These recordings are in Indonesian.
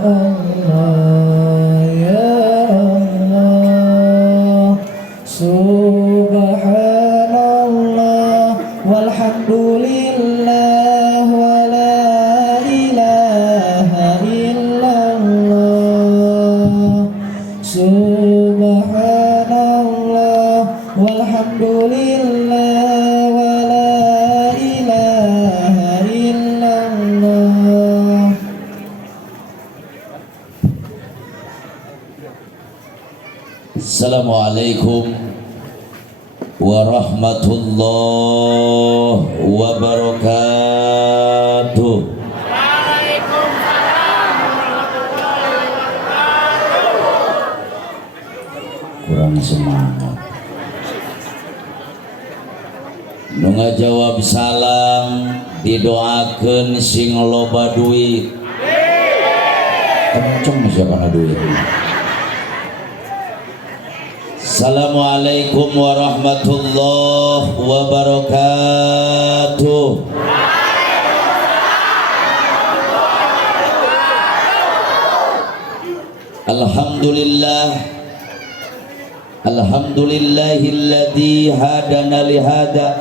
Allah, ya Allah. Subhanallah walhamdulillah wa la ilaha illallah. Subhanallah walhamdulillah wa la ilaha illallah. Assalamualaikum warahmatullahi wabarakatuh. Kurang semangat. Nu ngajawab salam didoakeun sing loba duit. Kenceng siapa na duit. Assalamualaikum warahmatullahi wabarakatuh. Alhamdulillah, alhamdulillahilladzi hadana lihada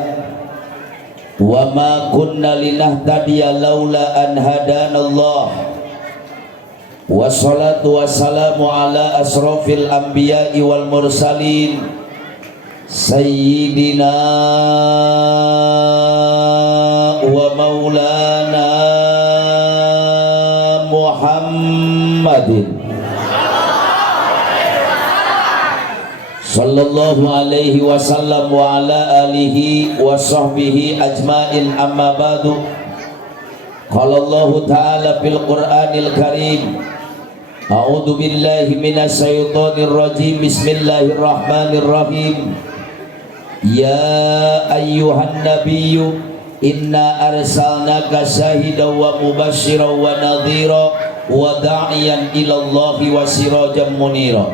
wa ma kunna linahtadiya laula an hadanallah. Wassalatu wassalamu ala asrafil anbiya'i wal mursalin sayyidina wa maulana Muhammadin sallallahu alaihi wasallam wa ala alihi wa sahbihi ajma'in, amma ba'du. Qala Allah ta'ala fil Qur'anil Karim, a'udzu billahi minasy syaithanir rajim. Bismillahirrahmanirrahim. Ya ayyuhan nabiyyu inna arsalnaka syahidan wa mubasysyiran wa nadhira wa da'iyan ilallahi wa sirajan munira.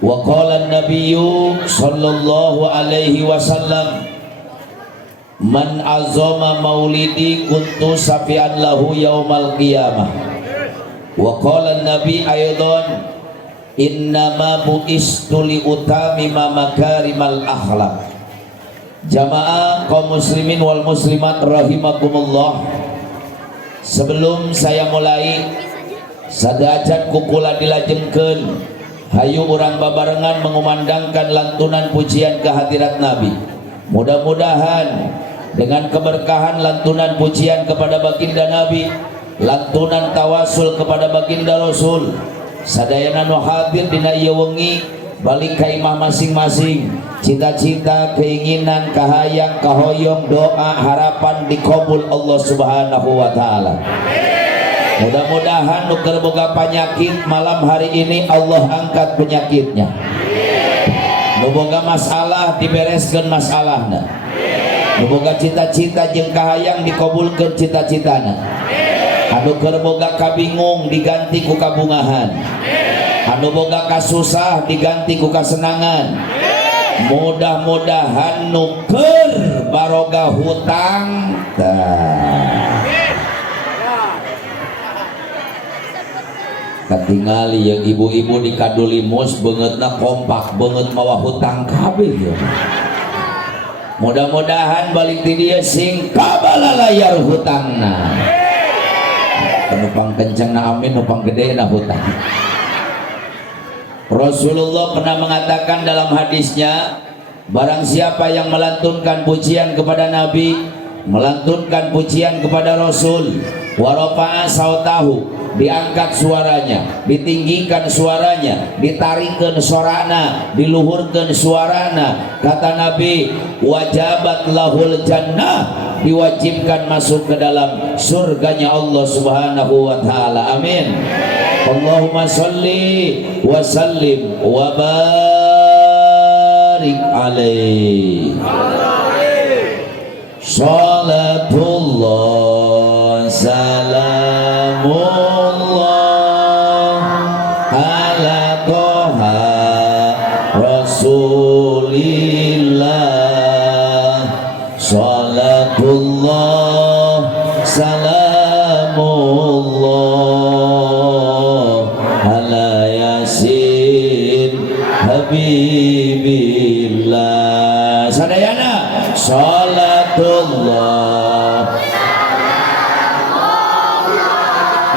Wa qala an-nabiyyu sallallahu alaihi wasallam, man azama maulidi kuntu safian lahu yaumal qiyamah. Wa qala an-nabi aidan, innama bu'istu li utamima makarimal akhlaq. Jamaah kaum muslimin wal muslimat rahimakumullah. Sebelum saya mulai, sadajat kukula dilajengkeun, hayu urang babarengan mengumandangkan lantunan pujian kehadirat Nabi. Mudah-mudahan dengan keberkahan lantunan pujian kepada baginda Nabi, lantunan tawasul kepada baginda Rasul, sadayana nu hadir dina ieu wengi balik ka imah masing-masing, cita-cita, keinginan, kahayang, kahoyong, doa, harapan dikabul Allah Subhanahu wa taala. Mudah-mudahan nu keur boga panyakit malam hari ini Allah angkat penyakitnya. Nu boga masalah dibereskeun masalahna. Nu boga cita-cita jeung kahayang dikabulkeun cita-citana. Anu keur boga kabingung diganti ku kabungahan. Anu boga kasusah diganti ku kasenangan. Mudah-mudahan nu keur baroga hutang katingali yang ibu-ibu di Kadulimus beungeutna kompak beungeut mawa hutang kabeh ya. Mudah-mudahan balik ti dieu sing kabalalayar hutangna. Penupang kencangna amin, nupang gedena hutang. Rasulullah pernah mengatakan dalam hadisnya, barang siapa yang melantunkan pujian kepada Nabi, melantunkan pujian kepada Rasul, warafa'a sautahu, diangkat suaranya, ditinggikan suaranya, ditarikkan suarana, diluhurkan suarana, kata Nabi, wajabat lahul jannah, diwajibkan masuk ke dalam surganya Allah Subhanahu wa taala. Amin. Allahumma sholli wa sallim wa barik alaihi. Salatullah salamullah ala toha rasulillah. Salatullah salamullah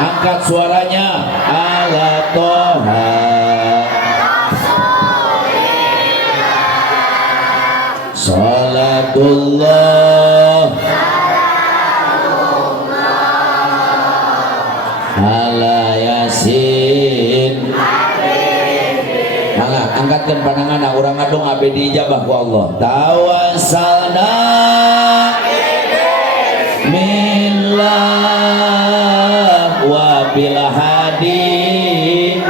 Angkat suaranya. Ala Toha. Salatullah ala Yasin. Angkatkan pandangan orang adong abe dijabah ku Allah. Tawassalna billah wa bil hadi.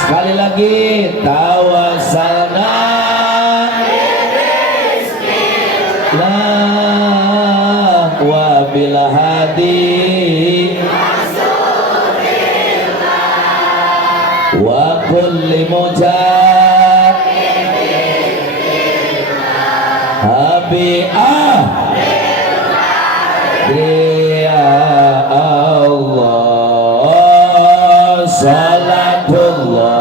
Sekali lagi tawassalna billah wa bil hadi wa kulli habi'ah ya Allah salatullah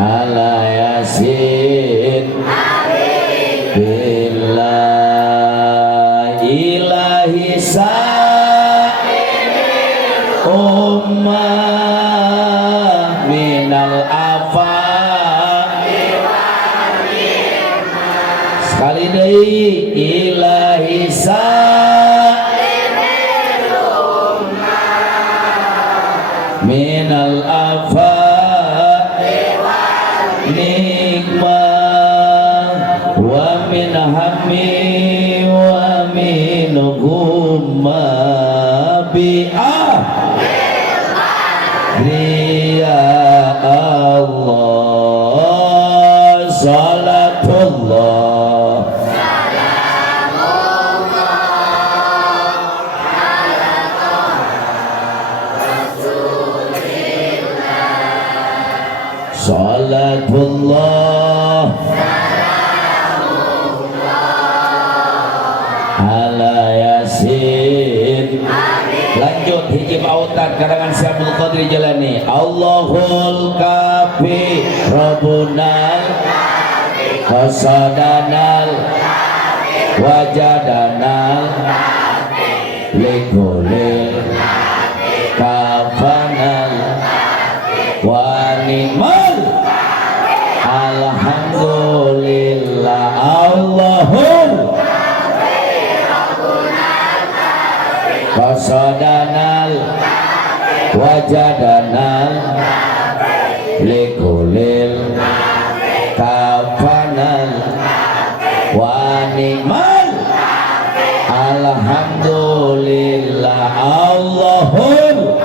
ala Yasin billah ilahi sa'imil ummah minal afa. Sekali deui ilahi sa'imil ummah minal afa nikmah wa min hammi wa min gumma bi'ah ya Allah salatullah salatullah ala Yasin. Lanjut hiji pautan karangan Syekh Abdul Qadir Jalani. Allahul Kafi Rabbunal Qasadanal Wajadanal Likulil Kafanal Wanimal alhamdulillah Allahul Qasadanal Wajadanal Likulil Kafanal Wanimal alhamdulillah Allahul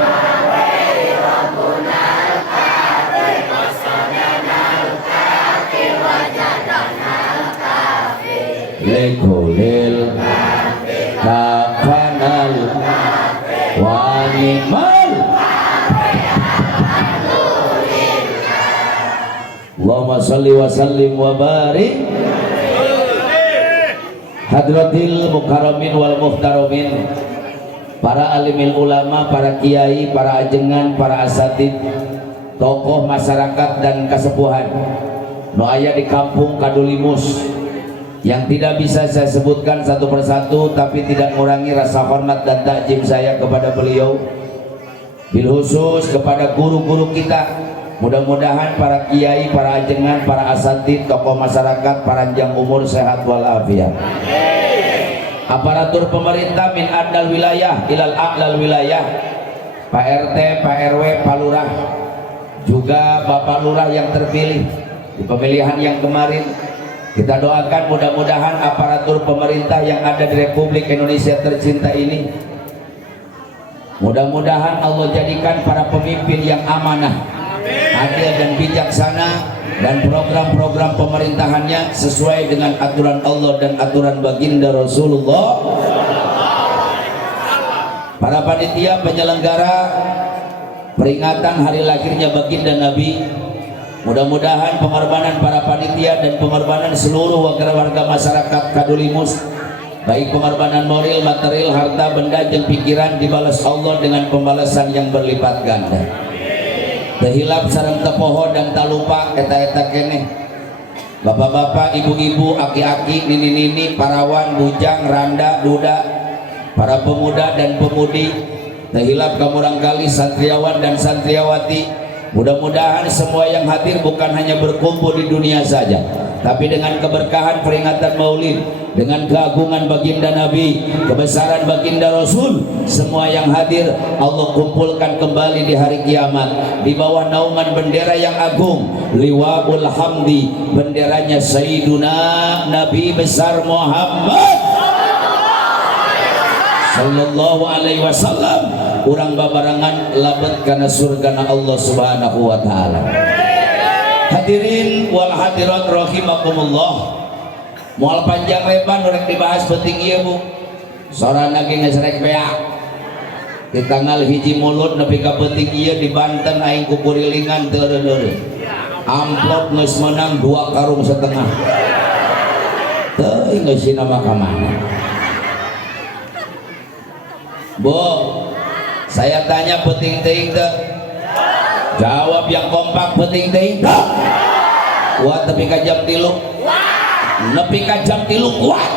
likulil kafanal wanimal. Allahumma salli wa sallim wa barik hadratil mukarramin wal muhtaramin, para alimil ulama, para kiai, para ajengan, para asatid, tokoh masyarakat dan kasepuhan nu aya di kampung Kadulimus yang tidak bisa saya sebutkan satu persatu, tapi tidak mengurangi rasa hormat dan takjim saya kepada beliau, bil khusus kepada guru-guru kita. Mudah-mudahan para kiai, para ajengan, para asatid, tokoh masyarakat panjang umur, sehat walafiat. Aparatur pemerintah min adal wilayah ilal a'lal wilayah, Pak RT, Pak RW, Pak Lurah, juga Bapak Lurah yang terpilih di pemilihan yang kemarin. Kita doakan mudah-mudahan aparatur pemerintah yang ada di Republik Indonesia tercinta ini, mudah-mudahan Allah jadikan para pemimpin yang amanah, adil dan bijaksana, dan program-program pemerintahannya sesuai dengan aturan Allah dan aturan baginda Rasulullah. Para panitia penyelenggara peringatan hari lahirnya baginda Nabi, mudah-mudahan pengorbanan para panitia dan pengorbanan seluruh warga masyarakat Kadulimus baik pengorbanan moral, material, harta, benda, jeung pikiran dibalas Allah dengan pembalasan yang berlipat ganda. Tehilap sareng tepoho dan tak lupa eta-eta keneh bapak-bapak, ibu-ibu, aki-aki, nini-nini, parawan, bujang, randa, duda, para pemuda dan pemudi, tehilap kamurang kali santriawan dan santriawati. Mudah-mudahan semua yang hadir bukan hanya berkumpul di dunia saja, tapi dengan keberkahan peringatan Maulid, dengan keagungan baginda Nabi, kebesaran baginda Rasul, semua yang hadir Allah kumpulkan kembali di hari kiamat di bawah naungan bendera yang agung, Liwaul Hamdi, benderanya Sayyiduna Nabi besar Muhammad sallallahu alaihi wasallam. Urang babarangan labet karena surgana Allah subhanahu wa ta'ala. Hadirin wal hadirat rahimakumullah, moal panjang lebar urang dibahas penting ieu Bu. Sorana ge geus rek beak di tanggal hiji mulut nepi ka penting ieu di Banten aing ku kurilingan teu eureun. Amplop geus menang 2 karung setengah. Teuing geus sina mah ka mana. Bu, saya tanya penting teuing teu? Jawab yang kompak, penting teuing teu? Kuat nepi ka jam 3? Nepi ka jam 3 kuat?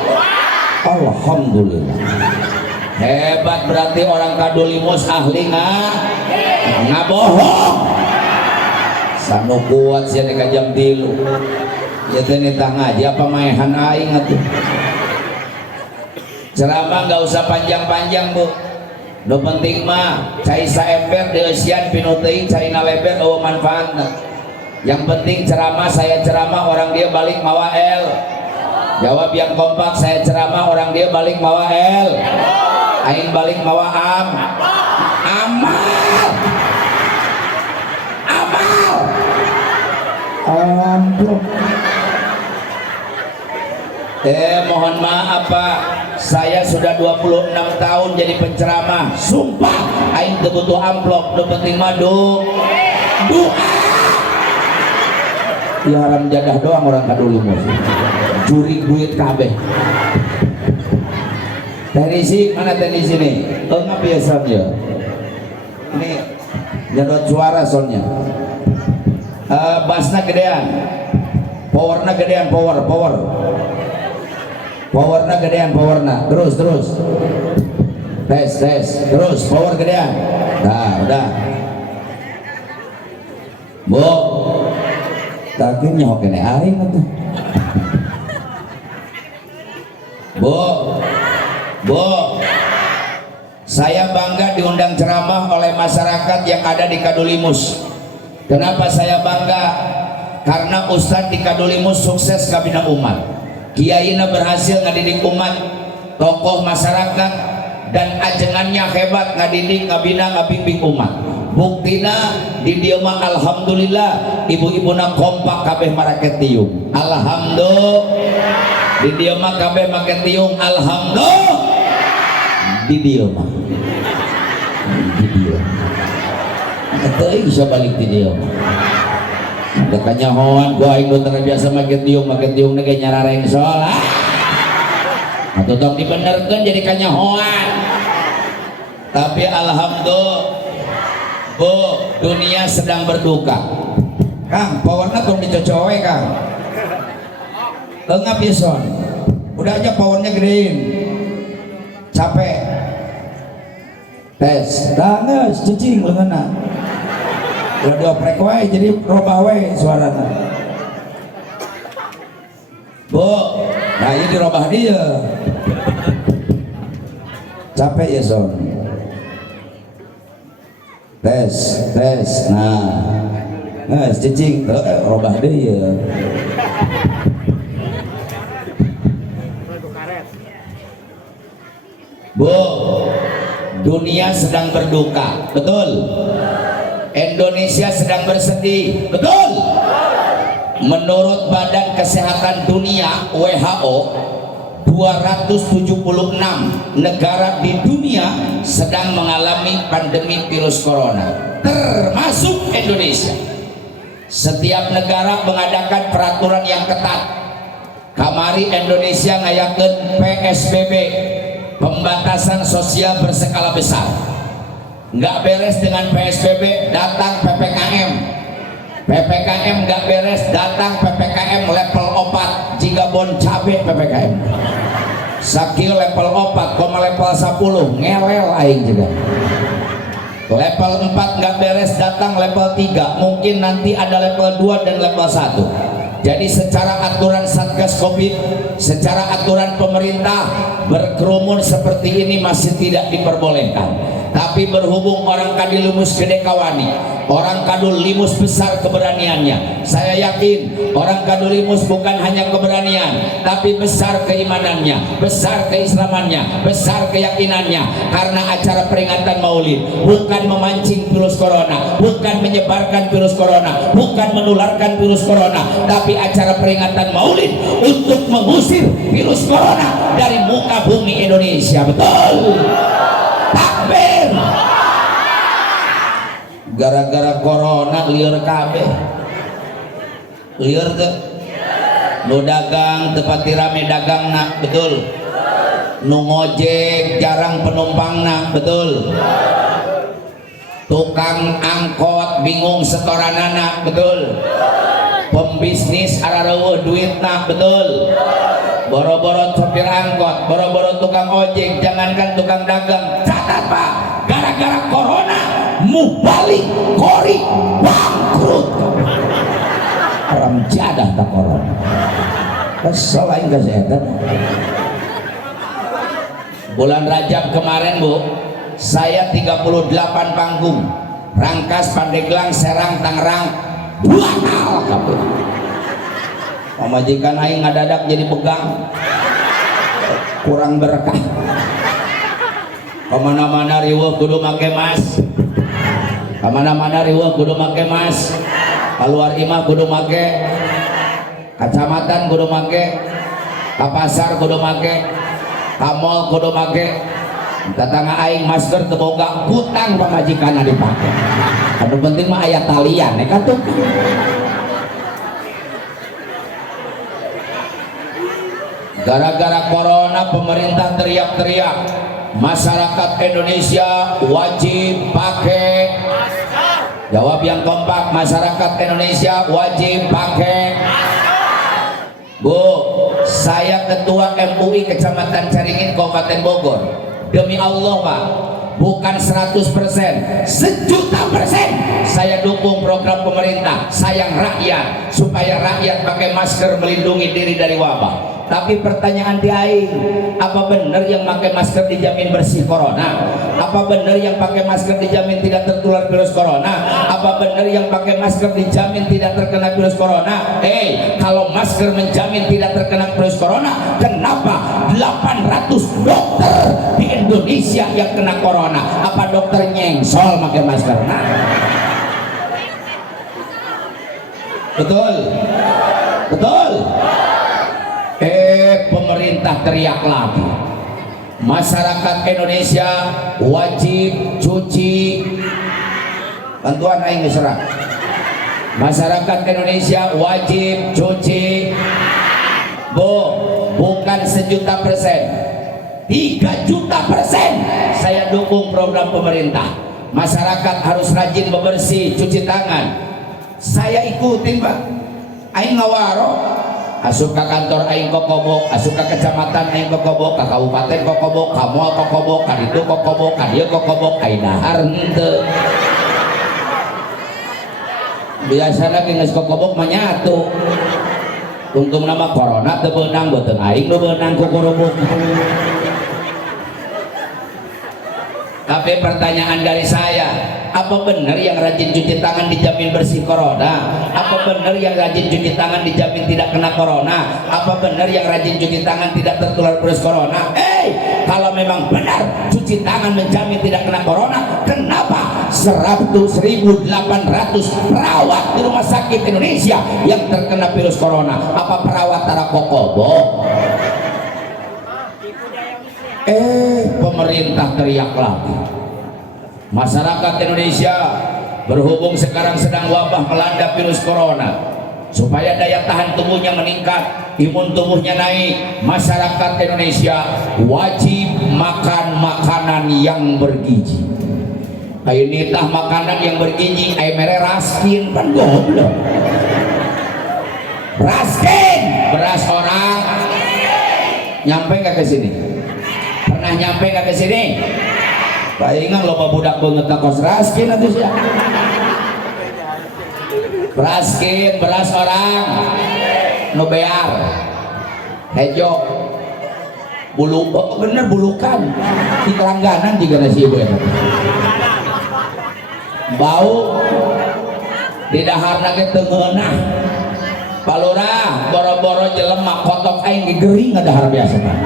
Alhamdulillah. Hebat, berarti orang Kadulimus ahli ngabohong. Sanu kuat sia nepi ka jam 3. Ya teh nitah ngaji apa maehan aing atuh. Ceramah enggak usah panjang-panjang Bu. Nu penting mah cai saember dieusian pinu teuing cai na leber eueuh manfaatna. Yang penting ceramah, saya ceramah orang dia balik mawa el. Jawab yang kompak, saya ceramah orang dia balik mawa el. Aing balik mawa amal. Amplop. Mohon maaf Pak, saya sudah 26 tahun jadi penceramah. Sumpah aing teu butuh amplop, nu penting mah doa. Ya haram jadah doang orang Kadulimus. Curi duit kabeh. Tenisi mana tenisi nih? Enggak biasanya. Ini nyedot suara soalnya. Bassna gedean. Powerna gedean, power. Powerna gedean, powerna. Terus. Tes. Terus power gedean. Nah, udah. Bu. Takutnya hokene aing atuh. Bu. Saya bangga diundang ceramah oleh masyarakat yang ada di Kadulimus. Kenapa saya bangga? Karena Ustadz di Kadulimus sukses kabina umat. Kiainya berhasil ngadidik umat, tokoh masyarakat, dan ajengannya hebat ngadidik, ngabina, ngabimbing umat. Buktina di dieu mah alhamdulillah ibu-ibuna kompak kabeh make tiung. Alhamdulillah. Di dieu mah kabeh make tiung. Alhamdulillah. Di dieu mah. Di dieu. Teuing bisa balik di dieu mah. Dekanya hoan gua aing nu terbiasa make tiung ge nyarareng salat. Atuh tong dibenerkeun jadi kanyahoan. Tapi alhamdulillah Bu, dunia sedang berduka. Kang, powernya kurang dicocowe Kang. Enggak bison. Udah aja powernya gedein. Capek. Tes. Danges, cicing leungeunna. Udah dioprek wae jadi robah wae suarana. Bu, nah ini dirobah dia. Capek ya son. Tes. Nah cicing robah dia. Bu, dunia sedang berduka, betul? Indonesia sedang bersedih, betul? Menurut Badan Kesehatan Dunia WHO, 276 negara di dunia sedang mengalami pandemi virus corona, termasuk Indonesia. Setiap negara mengadakan peraturan yang ketat. kamari Indonesia ngayakeun PSBB, pembatasan sosial berskala besar. Nggak beres dengan PSBB, datang PPKM. PPKM nggak beres, datang PPKM level 4. Jika bon cabe PPKM sakil level 4 koma level 10 ngelel aing juga. Level 4 nggak beres, datang level 3. Mungkin nanti ada level 2 dan level 1. Jadi secara aturan Satgas Covid, secara aturan pemerintah, berkerumun seperti ini masih tidak diperbolehkan. Tapi berhubung orang kadilumus gede kawani, orang kadulimus besar keberaniannya, saya yakin orang kadulimus bukan hanya keberanian, tapi besar keimanannya, besar keislamannya, besar keyakinannya. Karena acara peringatan Maulid bukan memancing virus corona, bukan menyebarkan virus corona, bukan menularkan virus corona, tapi acara peringatan Maulid untuk mengusir virus corona dari muka bumi Indonesia. Betul? Takbir. Gara-gara corona liar kabeh. Liar tuh. Nu dagang tepati rame dagangna, betul? Nu ngojek jarang penumpangna, betul? Tukang angkot bingung setoranana, betul? Pembisnis arareueuh duitna, betul? Boro-boro sopir angkot, boro-boro tukang ojek, jangankan tukang dagang. Catat Pak, gara-gara corona mubalik kori bangkrut. Orang jadah tak corona. Selain kesehatan. Bulan Rajab kemarin Bu, saya 38 panggung, Rangkas, Pandeglang, Serang, Tangerang, buanal kabeh. Pemajikan aing ngadadak jadi pegang, kurang berkah. Kemana-mana riweuh kudu make mas, kemana-mana riweuh kudu make mas, keluar imah kudu make, kacamatan kudu make, ke pasar kudu make, ke mall kudu make. Tetangga aing masker teboga hutang pemajikan dipake. Anu penting mah aya talian kan tuh. Gara-gara corona pemerintah teriak-teriak, masyarakat Indonesia wajib pakai masker. Jawab yang kompak, masyarakat Indonesia wajib pakai masker. Bu, saya ketua MUI Kecamatan Caringin Kabupaten Bogor. Demi Allah Pak, bukan 100%, 1.000.000% saya dukung program pemerintah sayang rakyat, supaya rakyat pakai masker melindungi diri dari wabah. Tapi pertanyaan di aing, apa benar yang pakai masker dijamin bersih corona? Apa benar yang pakai masker dijamin tidak tertular virus corona? Apa benar yang pakai masker dijamin tidak terkena virus corona? Kalau masker menjamin tidak terkena virus corona, kenapa 800 dokter di Indonesia yang kena corona? Apa dokter nyengsol pakai masker? Nah. Betul? Betul? Pemerintah teriak lagi, masyarakat Indonesia wajib cuci. Bantuan aing diserang. Masyarakat Indonesia wajib cuci. Bu, bukan 1.000.000%, 3.000.000% saya dukung program pemerintah. Masyarakat harus rajin bebersih, cuci tangan. Saya ikutin Pak. Aing ngawaro, asup ke kantor aing kokobok, asup ke kecamatan aing kokobok, ke kabupaten kokobok, ka moal kokobok, ka ditu kokobok, ka dieu kokobok, ai dahar henteu. Biasana geus kokobok mah nyatu. Untung nama corona teu beunang, beuteung aing nu beunang ku kurubuk. Tapi pertanyaan dari saya, apa benar yang rajin cuci tangan dijamin bersih corona? Apa benar yang rajin cuci tangan dijamin tidak kena corona? Apa benar yang rajin cuci tangan tidak tertular virus corona? Kalau memang benar cuci tangan menjamin tidak kena corona, kenapa 1.800 perawat di rumah sakit Indonesia yang terkena virus corona? Apa perawat tara kokobok? Pemerintah teriak lagi. Masyarakat Indonesia berhubung sekarang sedang wabah melanda virus corona, supaya daya tahan tubuhnya meningkat, imun tubuhnya naik. Masyarakat Indonesia wajib makan makanan yang bergizi. Ini tah makanan yang bergizi, mere raskin kan goblok. Raskin, beras orang. Nyampe nggak ke sini? Pernah nyampe nggak ke sini? Palingan loba budak banget kos raskin atau sih? Raskin, beras orang. Nu bear. Hejo. Bulu, oh bener bulukan. Di kelangganan juga nasi ibu ya. Bau di dahar nage tengenah. Palura boro-boro jelema kotok aing gering ngadahar biasa kan.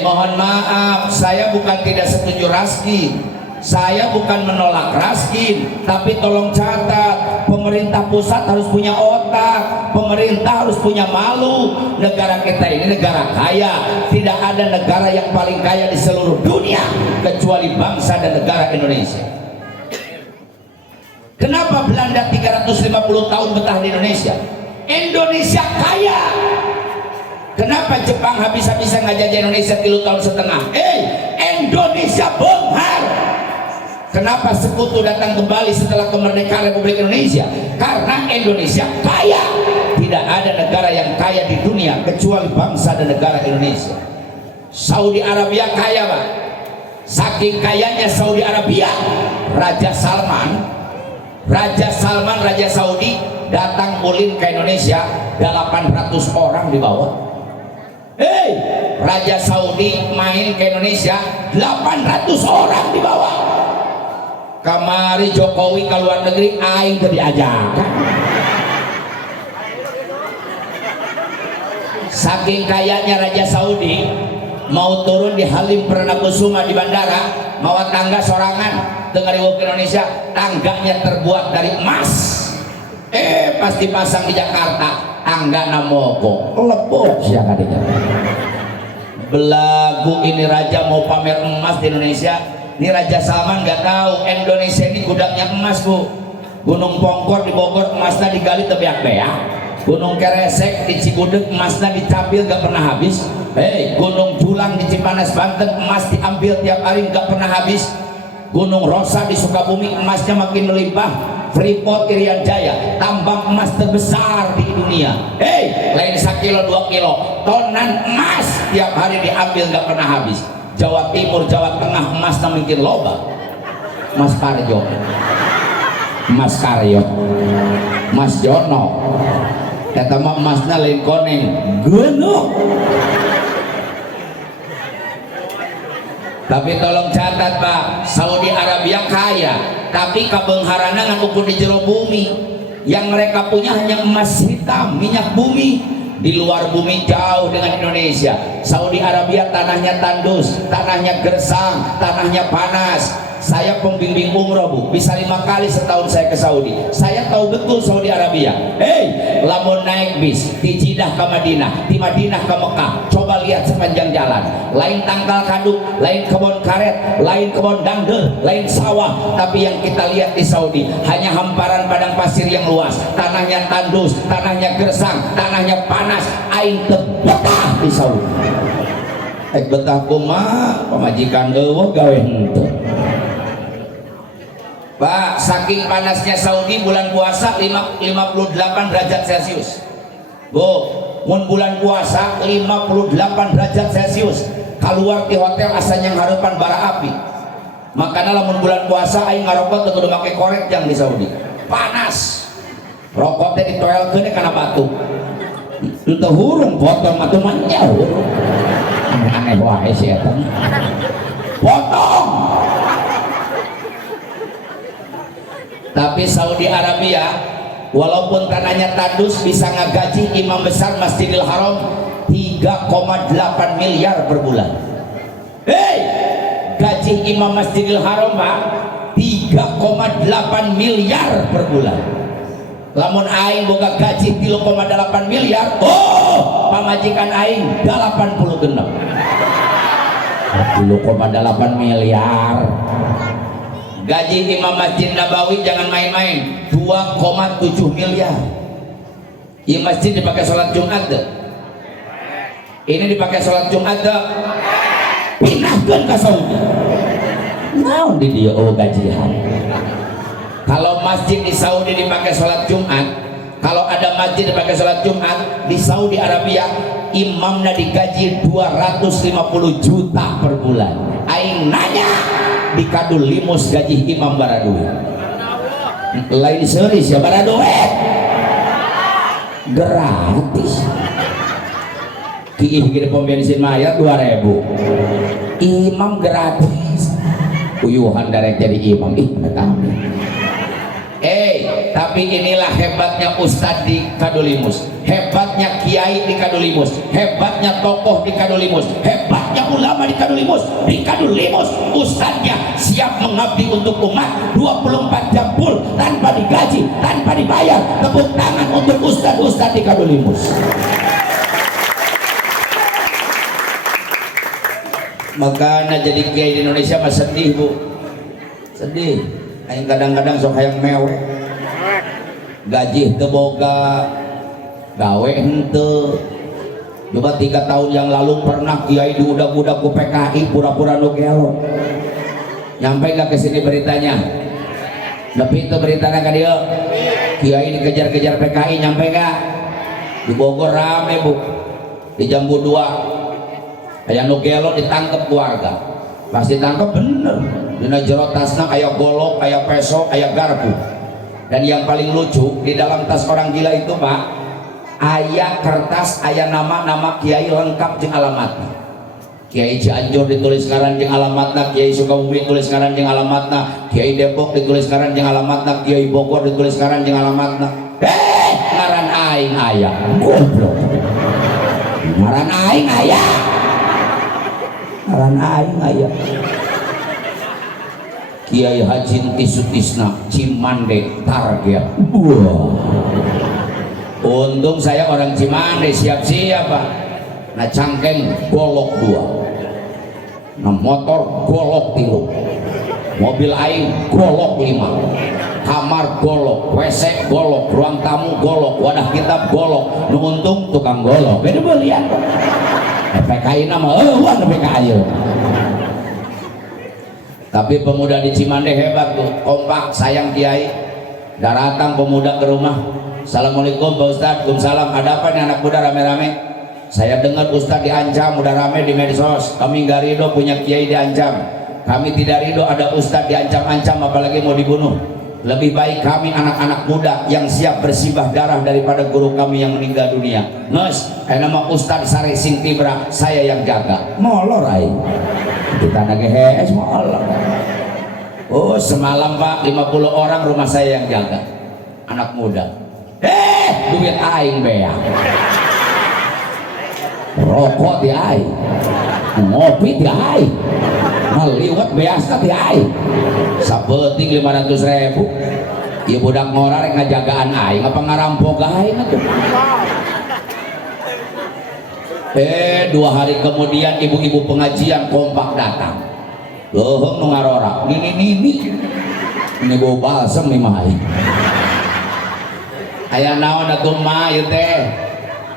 Mohon maaf, saya bukan tidak setuju raskin, saya bukan menolak raskin, tapi tolong catat, pemerintah pusat harus punya otak, pemerintah harus punya malu. Negara kita ini negara kaya, tidak ada negara yang paling kaya di seluruh dunia kecuali bangsa dan negara Indonesia. Kenapa Belanda 350 tahun betah di Indonesia? Indonesia kaya. Kenapa Jepang habis-habisan ngajajah Indonesia 3 tahun setengah? Indonesia benghar. Kenapa sekutu datang kembali setelah kemerdekaan Republik Indonesia? Karena Indonesia kaya. Tidak ada negara yang kaya di dunia kecuali bangsa dan negara Indonesia. Saudi Arabia kaya, Pak. Saking kayanya Saudi Arabia, Raja Salman Raja Saudi datang ulin ke Indonesia, 800 orang dibawa. Raja Saudi main ke Indonesia, 800 orang dibawa. Kamari Jokowi ke luar negeri, aing teu diajakan. Saking kayanya Raja Saudi, mau turun di Halim Perdana Kusuma di bandara, mau tangga sorangan dengar ke Indonesia, tangganya terbuat dari emas. Pas dipasang di Jakarta, tangga namoko lebok ya kadinya. Belagu ini raja mau pamer emas di Indonesia. Ini Raja Salman nggak tahu Indonesia ini gudangnya emas, Bu. Gunung Pongkor di Bogor emasnya digali tebeak-beak. Gunung Keresek di Cigudeg emasnya dicambil gak pernah habis. Gunung Julang di Cipanas Banten emas diambil tiap hari gak pernah habis. Gunung Rosa di Sukabumi emasnya makin melimpah. Freeport Irian Jaya tambang emas terbesar di dunia. Lain 1 kilo 2 kilo tonan emas tiap hari diambil gak pernah habis. Jawa Timur, Jawa Tengah emasnya mungkin loba. Mas Karyo, Mas Jono, kata emasnya lain koneng gunung. Tapi tolong catat, Pak, Saudi Arabia kaya, tapi kabengharana ngan ukur di jero bumi. Yang mereka punya hanya emas hitam, minyak bumi. Di luar bumi jauh dengan Indonesia. Saudi Arabia tanahnya tandus, tanahnya gersang, tanahnya panas. Saya pembimbing umroh, Bu, bisa 5 kali setahun saya ke Saudi. Saya tahu betul Saudi Arabia. Lamun naik bis di Jeddah ke Madinah, di Madinah ke Mekah, coba lihat sepanjang jalan. Lain tangkal kaduk, lain kebun karet, lain kebun dangdel, lain sawah. Tapi yang kita lihat di Saudi hanya hamparan padang pasir yang luas. Tanahnya tandus, tanahnya gersang, tanahnya panas. Aing betah di Saudi. Betah kumaha pamajikan eueuh gawe henteu. Pak, saking panasnya Saudi bulan puasa 58 derajat Celcius. Bu, mun bulan puasa 58 derajat Celcius. Keluar di hotel asanya harapan bara api. Makanya lamun bulan puasa aing ngarokok teu kudu make korek jang di Saudi. Panas. Rokok teh ditoelkeun kana batu. Teu hurung potong atuh mah jauh. Aneh wae si eta. Potong. Tapi Saudi Arabia walaupun tanahnya tandus bisa ngagaji imam besar Masjidil Haram 3,8 miliar per bulan. Gaji imam Masjidil Haram, Pak, 3,8 miliar per bulan. Lamun aing boga gaji 3,8 miliar, pamajikan aing 80 genep. 3,8 miliar Gaji imam Masjid Nabawi jangan main-main, 2,7 miliar. Ini masjid dipakai sholat Jumat deh. Ini dipakai sholat Jumat deh. Pinahkan ke Saudi. Naon di dia gajian. Kalau masjid di Saudi dipakai sholat Jumat, kalau ada masjid dipakai sholat Jumat di Saudi Arabia, imamnya digaji 250 juta per bulan. Aing nanya, di Kadul Limus gaji imam bara duit. Lain serius ya bara duit. Gratis. Kiih gede pom bensin maya 2.000. Imam gratis. Uyuhan darek jadi imam. Tapi inilah hebatnya Ustadz di Kadulimus, hebatnya Kiai di Kadulimus, hebatnya tokoh di Kadulimus, hebatnya ulama di Kadulimus. Di Kadulimus Ustadznya siap mengabdi untuk umat 24 jam full tanpa digaji, tanpa dibayar. Tepuk tangan untuk Ustadz di Kadulimus. Makanya jadi Kiai di Indonesia mah sedih bu, sedih. Yang kadang-kadang sok hayang meweh, gaji teboga, gawe henteu. Coba 3 tahun yang lalu pernah Kiai diudak-udak ku PKI pura-pura nu gelo. Nyampe gak ke sini beritanya? Lebih itu beritanya ka dia. Kiai dikejar-kejar PKI nyampe gak? Di Bogor rame bu. Di Jambu 2 aya nu gelo ditangkep keluarga. Pas ditangkep bener. Dina jero tasna aya golok, aya peso, aya garpu. Dan yang paling lucu di dalam tas orang gila itu Pak, aya kertas, aya nama-nama Kiai lengkap jeung alamatna. Kiai Cianjur ditulis ngaran jeung alamatna, Kiai Sukabumi ditulis ngaran jeung alamatna, Kiai Depok ditulis ngaran jeung alamatna, Kiai Bogor ditulis ngaran jeung alamatna. Ngaran aing aya. Goblok. Ngaran aing aya. Ngaran aing aya. Kiai Haji Tisutisna Cimande Target. Wah. Untung saya orang Cimande, siap-siap Pak. Nah cangkeng golok 2, nah motor golok 3, mobil aing golok 5, kamar golok, WC golok, ruang tamu golok, wadah kitab golok. Untung tukang golok beda belian PKI nama PKI. Tapi pemuda di Cimande hebat tuh, kompak, sayang Kiai. Datang pemuda ke rumah, Assalamualaikum Pak Ustadz. Waalaikumsalam. Ada apa nih anak muda rame-rame? Saya dengar Ustadz diancam, udah rame di medsos. Kami nggak ridho punya Kiai diancam. Kami tidak ridho ada Ustadz diancam-ancam, apalagi mau dibunuh. Lebih baik kami anak-anak muda yang siap bersibah darah daripada guru kami yang meninggal dunia. Nges, nama Ustadz Sare Sing Tibra, saya yang jaga. Molor aing. Kita nagehes molor. Oh semalam Pak 50 orang rumah saya yang jaga, anak muda. Duit aing beak, rokok di aing, ngopi di aing, ngeliwat biasa di aing, sapeting 500.000. Ieu budak ngorarek ngajagaan aing apa ngarampok aing atuh. 2 hari kemudian ibu-ibu pengajian kompak datang. Leuheung nu ngarora, nini ini bau balsem nih mah. Aya naon atuh mah ieu teh?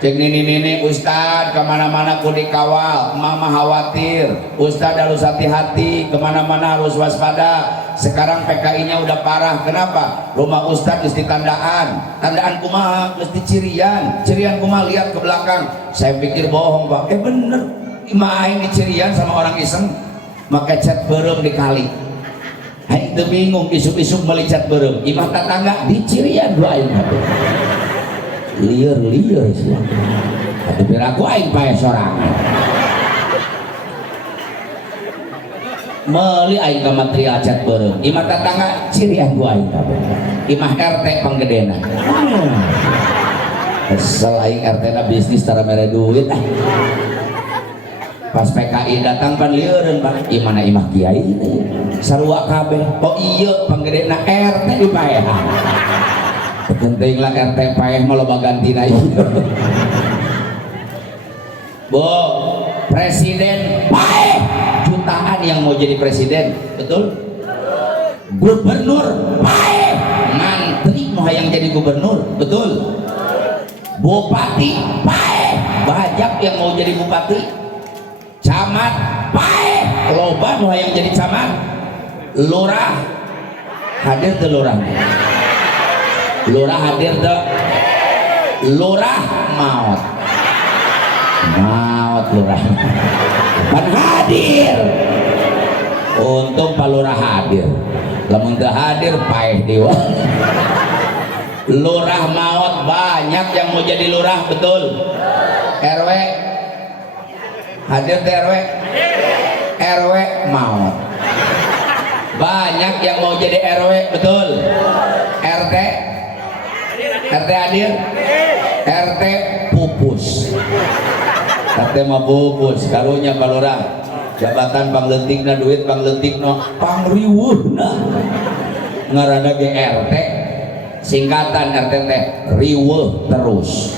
Cek nini Ustad kemana-mana ku dikawal, mama khawatir. Ustad harus hati-hati, kemana-mana harus waspada. Sekarang PKI-nya udah parah. Kenapa? Rumah Ustad mesti tandaan. Tandaan kumaha? Mesti cirian. Cirian kumaha? Lihat ke belakang. Saya pikir bohong Pak. Bener. Main di cirian sama orang iseng. Maka cat berem dikali. Aing teu bingung isuk-isuk meuli cat berem. Imah tetangga di cirian dua aing. Liar sih. Tapi piraku aing pae sorangan. Meuli aing ka material cat berem. Imah tetangga cirian gua aing kabeh. Imah RT panggedena. Kesel aing RT na bisnis tara mere duit ah. Pas PKI datang pan lieureun Pak. Imana imah Kiai ini. Sarua kabeh. Oh iya panggedena RT dipaehan. Penting lah RT paeh mah loba gantina ieu. Bu, presiden paeh jutaan yang mau jadi presiden, betul? Gubernur baik, mantri mau yang jadi gubernur, betul. Bupati baik, banyak yang mau jadi bupati. Camat baik, loba mau yang jadi camat. Lurah hadir tuh lurah. Lurah hadir tuh. Lurah maut. Maut lurah. Kan hadir. Untung Pak Lurah hadir. Lamun teu hadir paeh dewa. Lurah maut, banyak yang mau jadi lurah, betul. RW hadir teh RW. RW maut. Banyak yang mau jadi RW, betul. RT hadir. RT pupus. RT mah pupus, karunya Pak Lurah. Jabatan pangletikna duit pangletikna pangriweuhna. Ngaranna ge RT. Singkatan RT teh riweuh terus.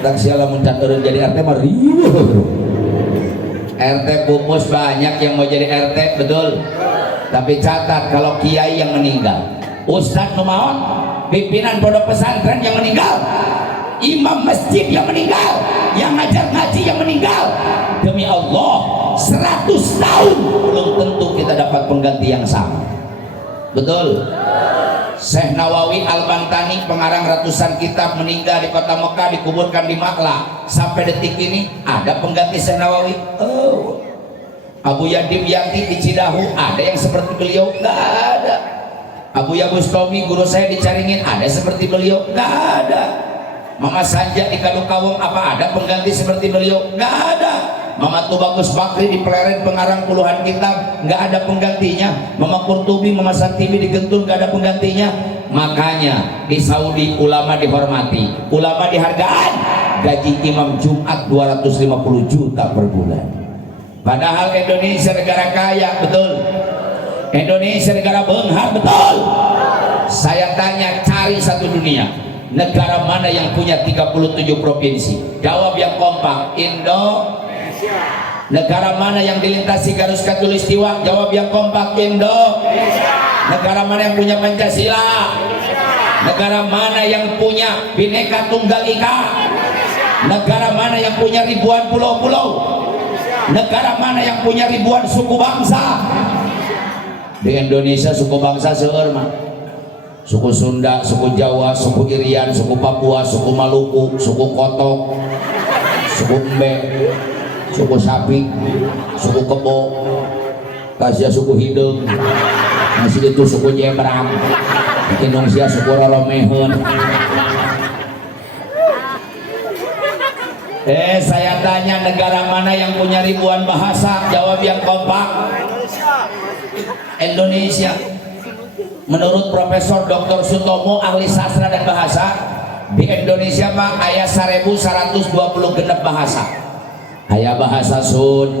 Tak siala muncat eureun jadi RT mah riweuh. RT pupus banyak yang mau jadi RT, betul. Tapi catat kalau kiai yang meninggal, ustadz numaon, pimpinan pondok pesantren yang meninggal, imam masjid yang meninggal, yang ngajar ngaji yang meninggal, demi Allah 100 tahun belum tentu kita dapat pengganti yang sama, betul. Syekh Nawawi Al-Bantani pengarang ratusan kitab meninggal di kota Mekah, dikuburkan di Maklah. Sampai detik ini ada pengganti Syekh Nawawi? Oh. Abu Yadim Yati di Cidahu ada yang seperti beliau? Nggak ada. Abu Yabustomi guru saya di Caringin ada seperti beliau? Nggak ada. Mama Sanja di Kadukawung apa ada pengganti seperti beliau? Nggak ada. Mama Tubagus Bakri di Pleret pengarang puluhan kitab, nggak ada penggantinya. Mama Kurtubi, Mama Santibi di Gentul, nggak ada penggantinya. Makanya di Saudi ulama dihormati, ulama dihargaan. Gaji imam Jumat 250 juta per bulan. Padahal Indonesia negara kaya, betul. Indonesia negara benghar, betul. Saya tanya, cari satu dunia, negara mana yang punya 37 provinsi? Jawab yang kompak, Indonesia. Negara mana yang dilintasi garis khatulistiwa? Jawab yang kompak, Indonesia. Negara mana yang punya Pancasila? Negara mana yang punya Bhinneka Tunggal Ika? Negara mana yang punya ribuan pulau-pulau? Negara mana yang punya ribuan suku bangsa? Di Indonesia suku bangsa seueur mah. Suku Sunda, suku Jawa, suku Irian, suku Papua, suku Maluku, suku Kotok, suku Embe, suku Sapi, suku Kebo, kasih suku Hidung, masih itu suku Jebrang, Indonesia suku Rolomeheun. Saya tanya, negara mana yang punya ribuan bahasa? Jawab yang kompak, Indonesia. Menurut Profesor Dr. Sutomo, ahli sastra dan bahasa, di Indonesia mah aya 1120 genep bahasa. Aya bahasa Sun.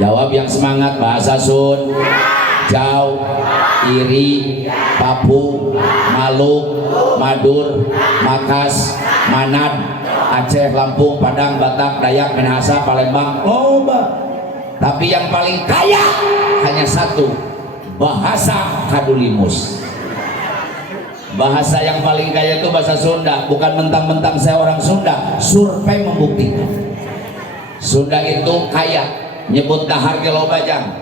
Jawab yang semangat, bahasa Sun, Jaw, Iri, Papu, Maluk, Madur, Makas, Manad, Aceh, Lampung, Padang, Batak, Dayak, Minahasa, Palembang, loba. Tapi yang paling kaya hanya satu, bahasa Kadulimus. Bahasa yang paling kaya itu bahasa Sunda. Bukan mentang-mentang saya orang Sunda, survei membuktikan Sunda itu kaya. Nyebut dahar ge loba jang.